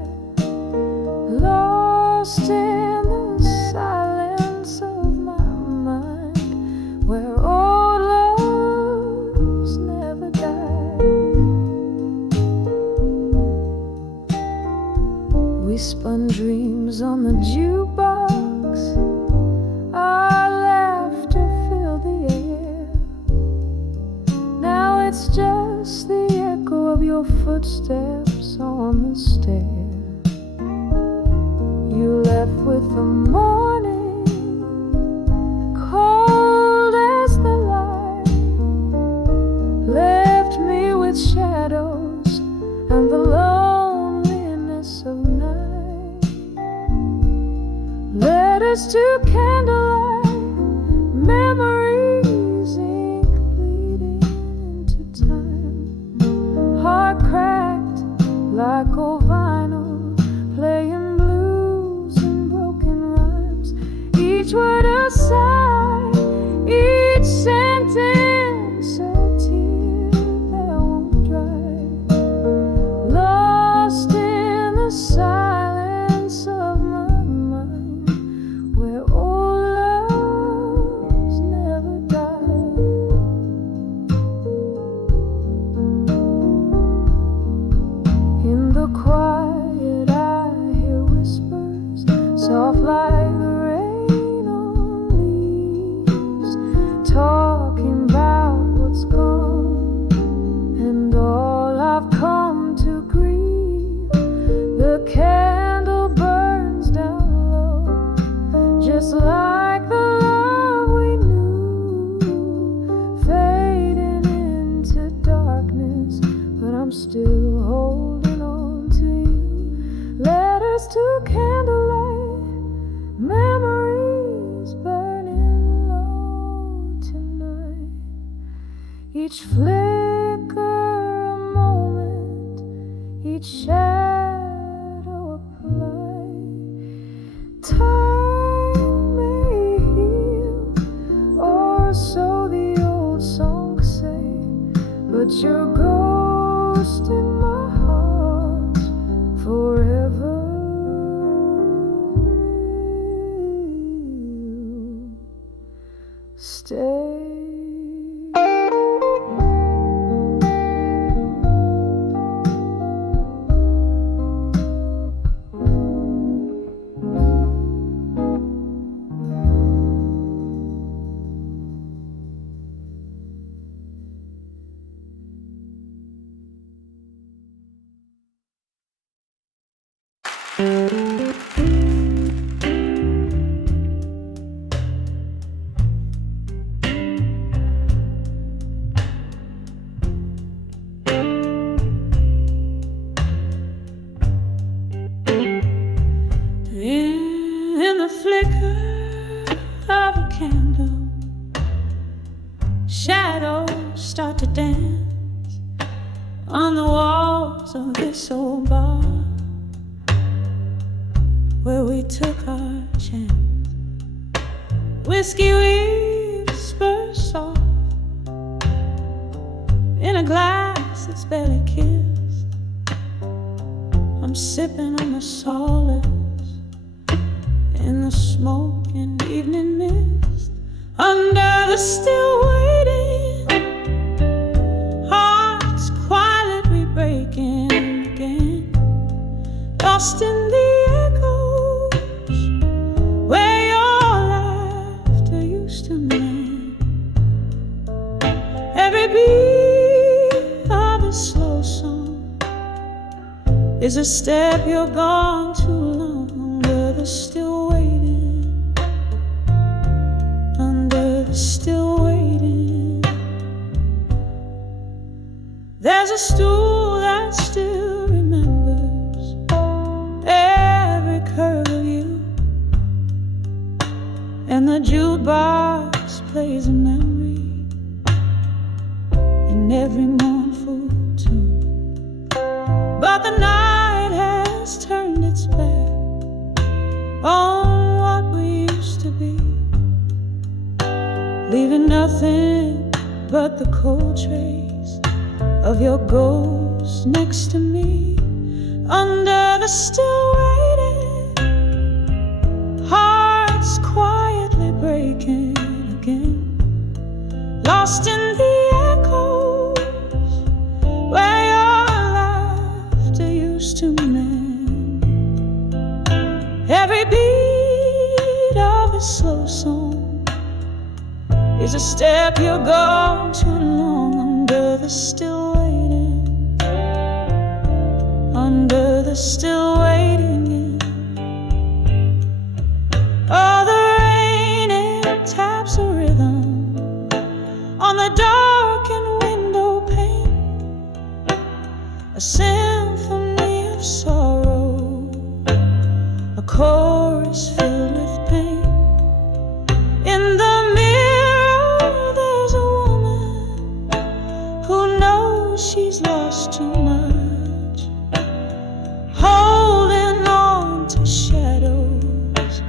Lost in the silence of my mind, where old loves never die. We spun dreams on the jukebox, our laughter filled the air. Now it's just the echo of your footsteps on the stair. You left with the morning, cold as the light. Left me with shadows and the loneliness of night. Letters to candlelight, memories ink bleeding into time. Heart cracked like old vinyl, playing blues and broken rhymes. Each word a sigh, each sentence a tear that won't dry. Lost in the silence of my mind, where old loves never die. In the quiet I hear whispers, soft like the rain on leaves, talking about what's gone and all I've come to grieve. The candle burns down low, just like the love we knew, fading into darkness, but I'm still holding on to you. Letters to candlelight, memories burning low tonight. Each flicker a moment, each shadow a plight. Time may heal, or so the old songs say, but your ghost in my heart forever. Stay. this old bar where we took our chance. Whiskey whispers soft in a glass that's barely kissed. I'm sipping on the solace in the smoke and evening mist. Under the still waiting, hearts quietly breaking again, lost in the echoes where your laughter used to mend. Every beat of a slow song is a step you're gone too long. Under the still waiting, under the still waiting. There's a stool that still remembers every curve of you, and the jukebox plays a memory in every mournful tune. But the night has turned its back on what we used to be, leaving nothing but the cold trace of your ghost next to me. Under the still waiting, hearts quietly breaking again, lost in the echoes where your laughter used to mend. Every beat of a slow song is a step you're gone too long. Under the still waiting, under the still waiting. Oh, the rain, it taps a rhythm on the darkened window pane, a symphony of sorrow, a chorus filled with pain. In the mirror there's a woman who knows she's lost too much, holding on to shadows,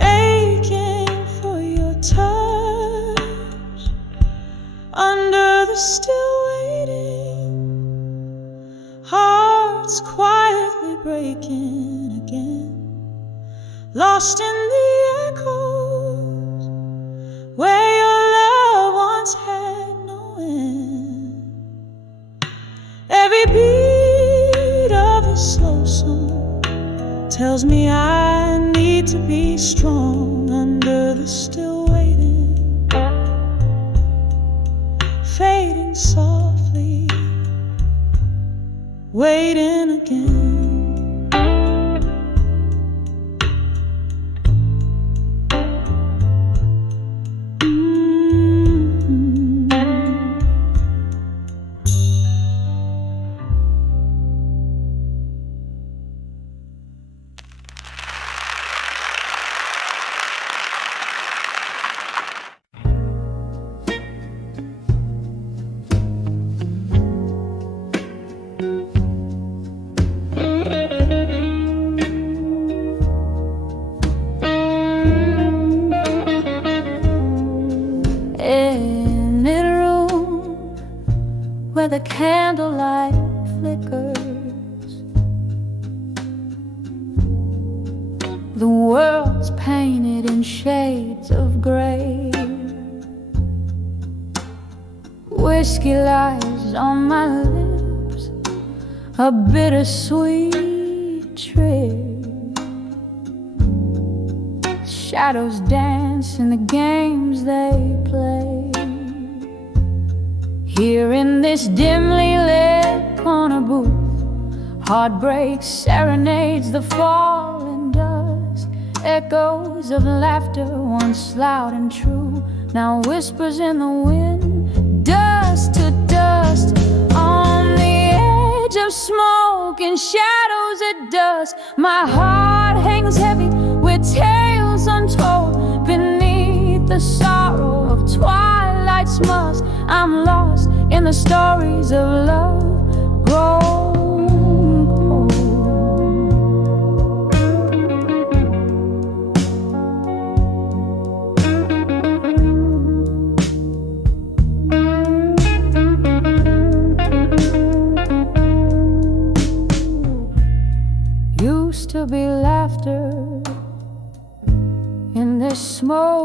aching for your touch. Under the still waiting, hearts quietly breaking again, lost in the echoes where your love once had no end. Every beat of a slow song tells me I need to be strong. Under the still waiting, fading softly, waiting again. Where the candlelight flickers, the world's painted in shades of gray. Whiskey lies on my lips, a bittersweet trick. Shadows dance in the games they play. Here in this dimly lit corner booth, heartbreak serenades the falling dusk. Echoes of laughter once loud and true, now whispers in the wind. Dust to dust on the edge of smoke and shadows at dusk. My heart hangs heavy with tales untold beneath the sorrow of twilight's musk. I'm lost in the stories of love grown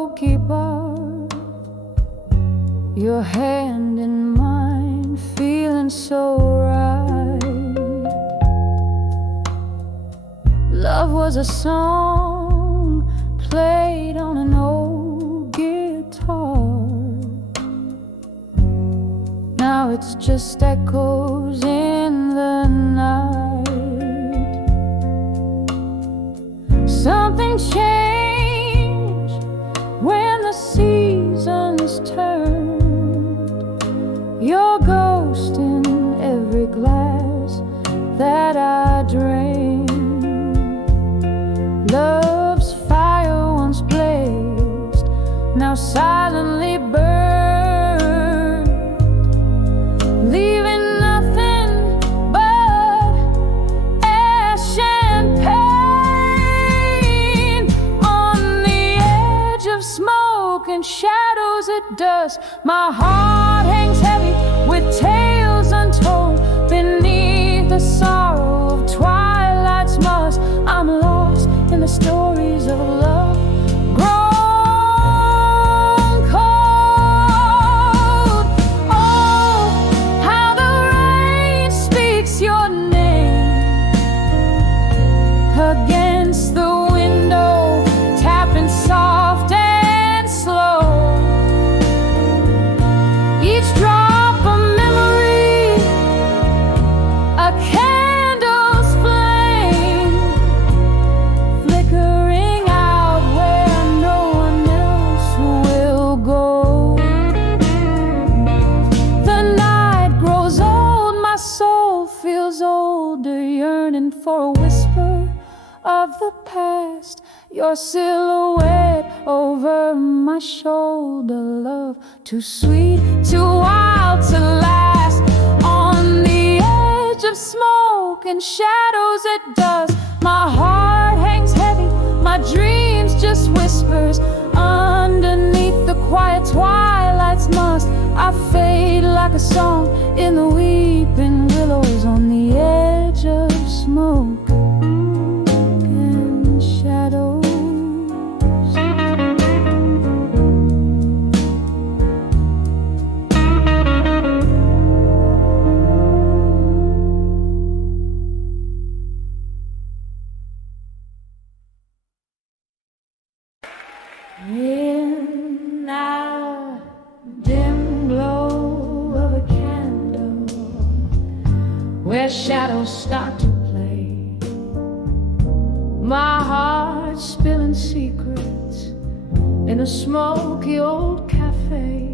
smoky bar, your hand in mine, feeling so right. Love was a song played on an old guitar. Now it's just echoes in the night. Something changed when the seasons turned. Your ghost in every glass that I drained. Love's fire once blazed, now silently burned, leaving nothing but ash and pain. On the edge of smoke and shadows at dusk, my heart hangs heavy with tales untold. Beneath the sorrow of twilight's musk, I'm lost in the stories of love grown cold. Oh, how the rain speaks your name against the window, tapping soft and slow. Each drop a memory, a candle's flame, flickering out where no one else will go. The night grows old, my soul feels older, yearning for a whisper of the past. Your silhouette over my shoulder, love too sweet, too wild to last. On the edge of smoke and shadows at dusk, my heart hangs heavy, my dreams just whispers. Underneath the quiet twilight's musk, I fade like a song in the weeping willows. On the edge of smoke and shadows. In the dim glow of a candle, where shadows start to play, my heart spilling secrets in a smoky old cafe.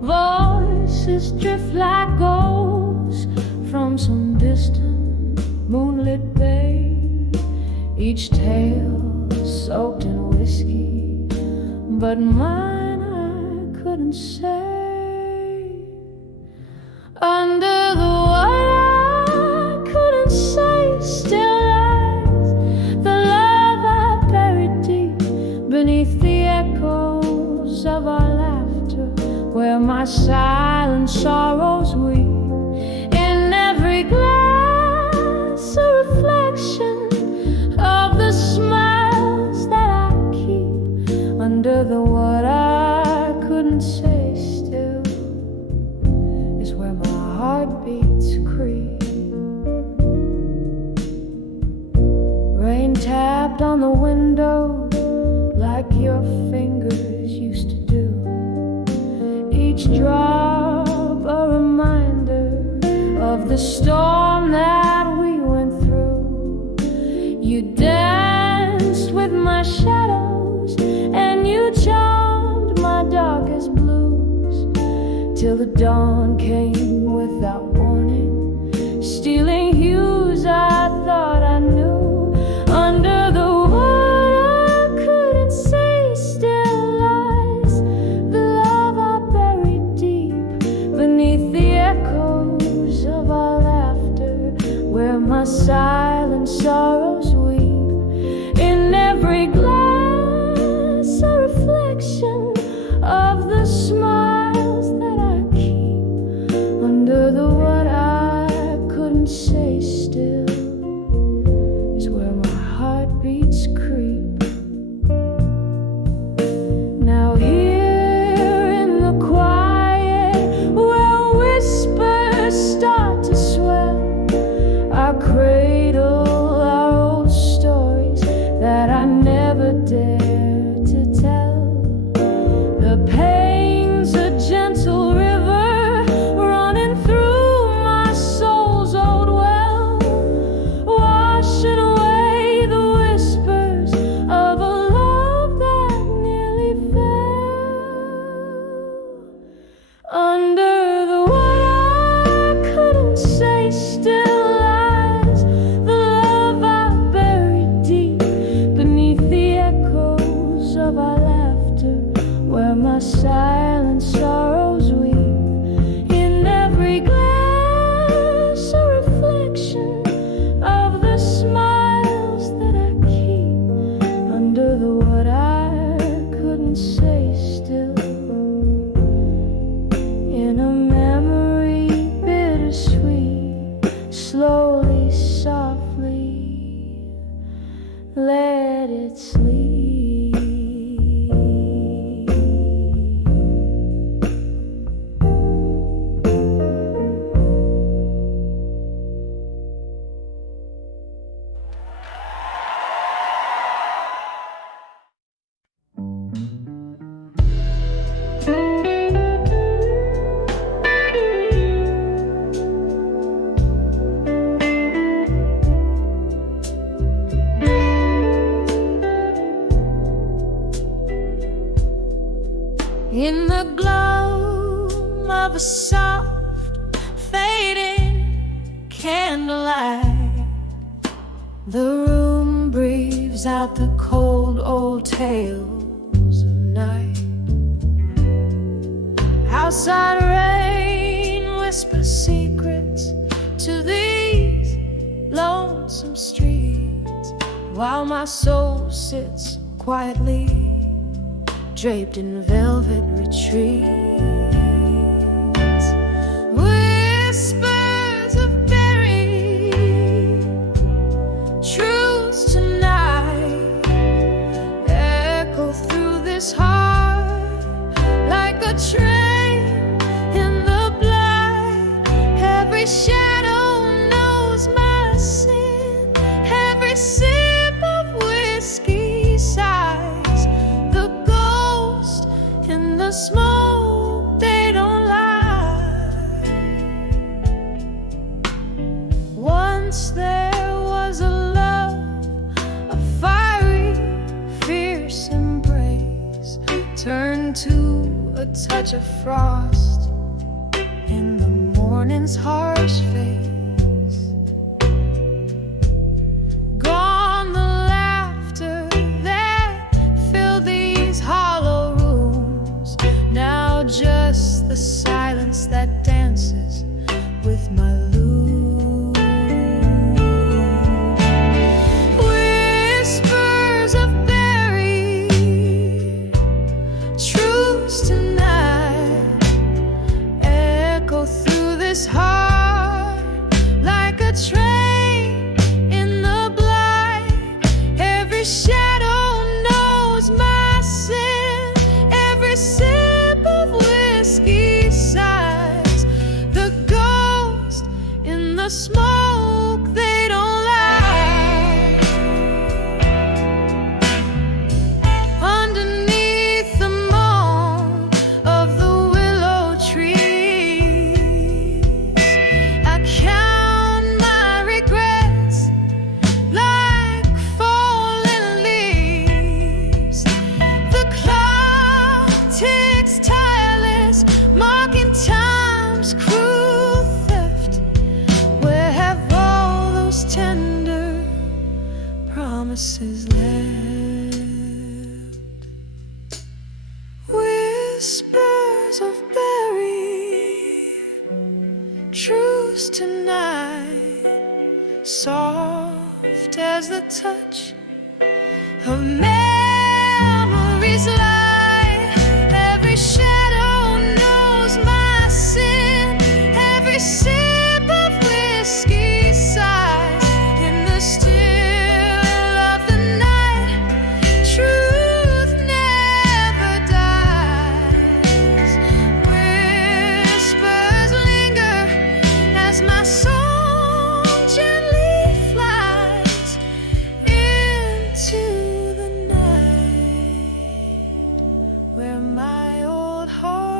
Voices drift like ghosts from some distant moonlit bay, each tale soaked in whiskey, but mine I couldn't say. Under the water I couldn't say, still lies the love I buried deep beneath the echoes of our laughter, where my silent sorrows weep. In every glass a reflection of the smiles that I keep. Under the what I couldn't say still is where my heartbeats creep. Rain tapped on the window like your fingers used to do, each drop a reminder of the storm that we went through. You danced with my shadows and you charmed my darkest blues, till the dawn came without warning, stealing hues I thought I knew. Under the water I couldn't say, still lies the love I buried deep beneath the echoes of our laughter, where my silent sorrows weep. In every glass a reflection of the smiles that I keep. Under the what I couldn't say still is where my heartbeats creep. Now The room breathes out the cold old tales of night. Outside rain whispers secrets to these lonesome streets, while my soul sits quietly draped in velvet retreats. Whispers of buried truths tonight echo through this heart like a train in the blind. Every shadow knows my sin, every sip of whiskey sighs. The ghost in the smoke, they don't lie. Once there was a love, a fiery, fierce embrace, turned to a touch of frost in the morning's harsh face. Gone the laughter that filled these hollow rooms, now just the silence that dances with my lute. Whispers of buried truths tonight echo through this heart like a train in the blind. Every shadow knows my sin, every sip of whiskey sighs. The ghost in the smoke, they don't lie. Underneath the moan of the willow trees, I count my regrets like fallen leaves. The clock ticks tireless, marking time's cruel theft. Where have all those tender promises left? Whispers of buried truths tonight, soft as the touch of memories light. Every shadow knows my sin, every sip of whiskey sighs. In the still of the night, truth never dies. Whispers linger as my soul gently flies into the night, where my old heart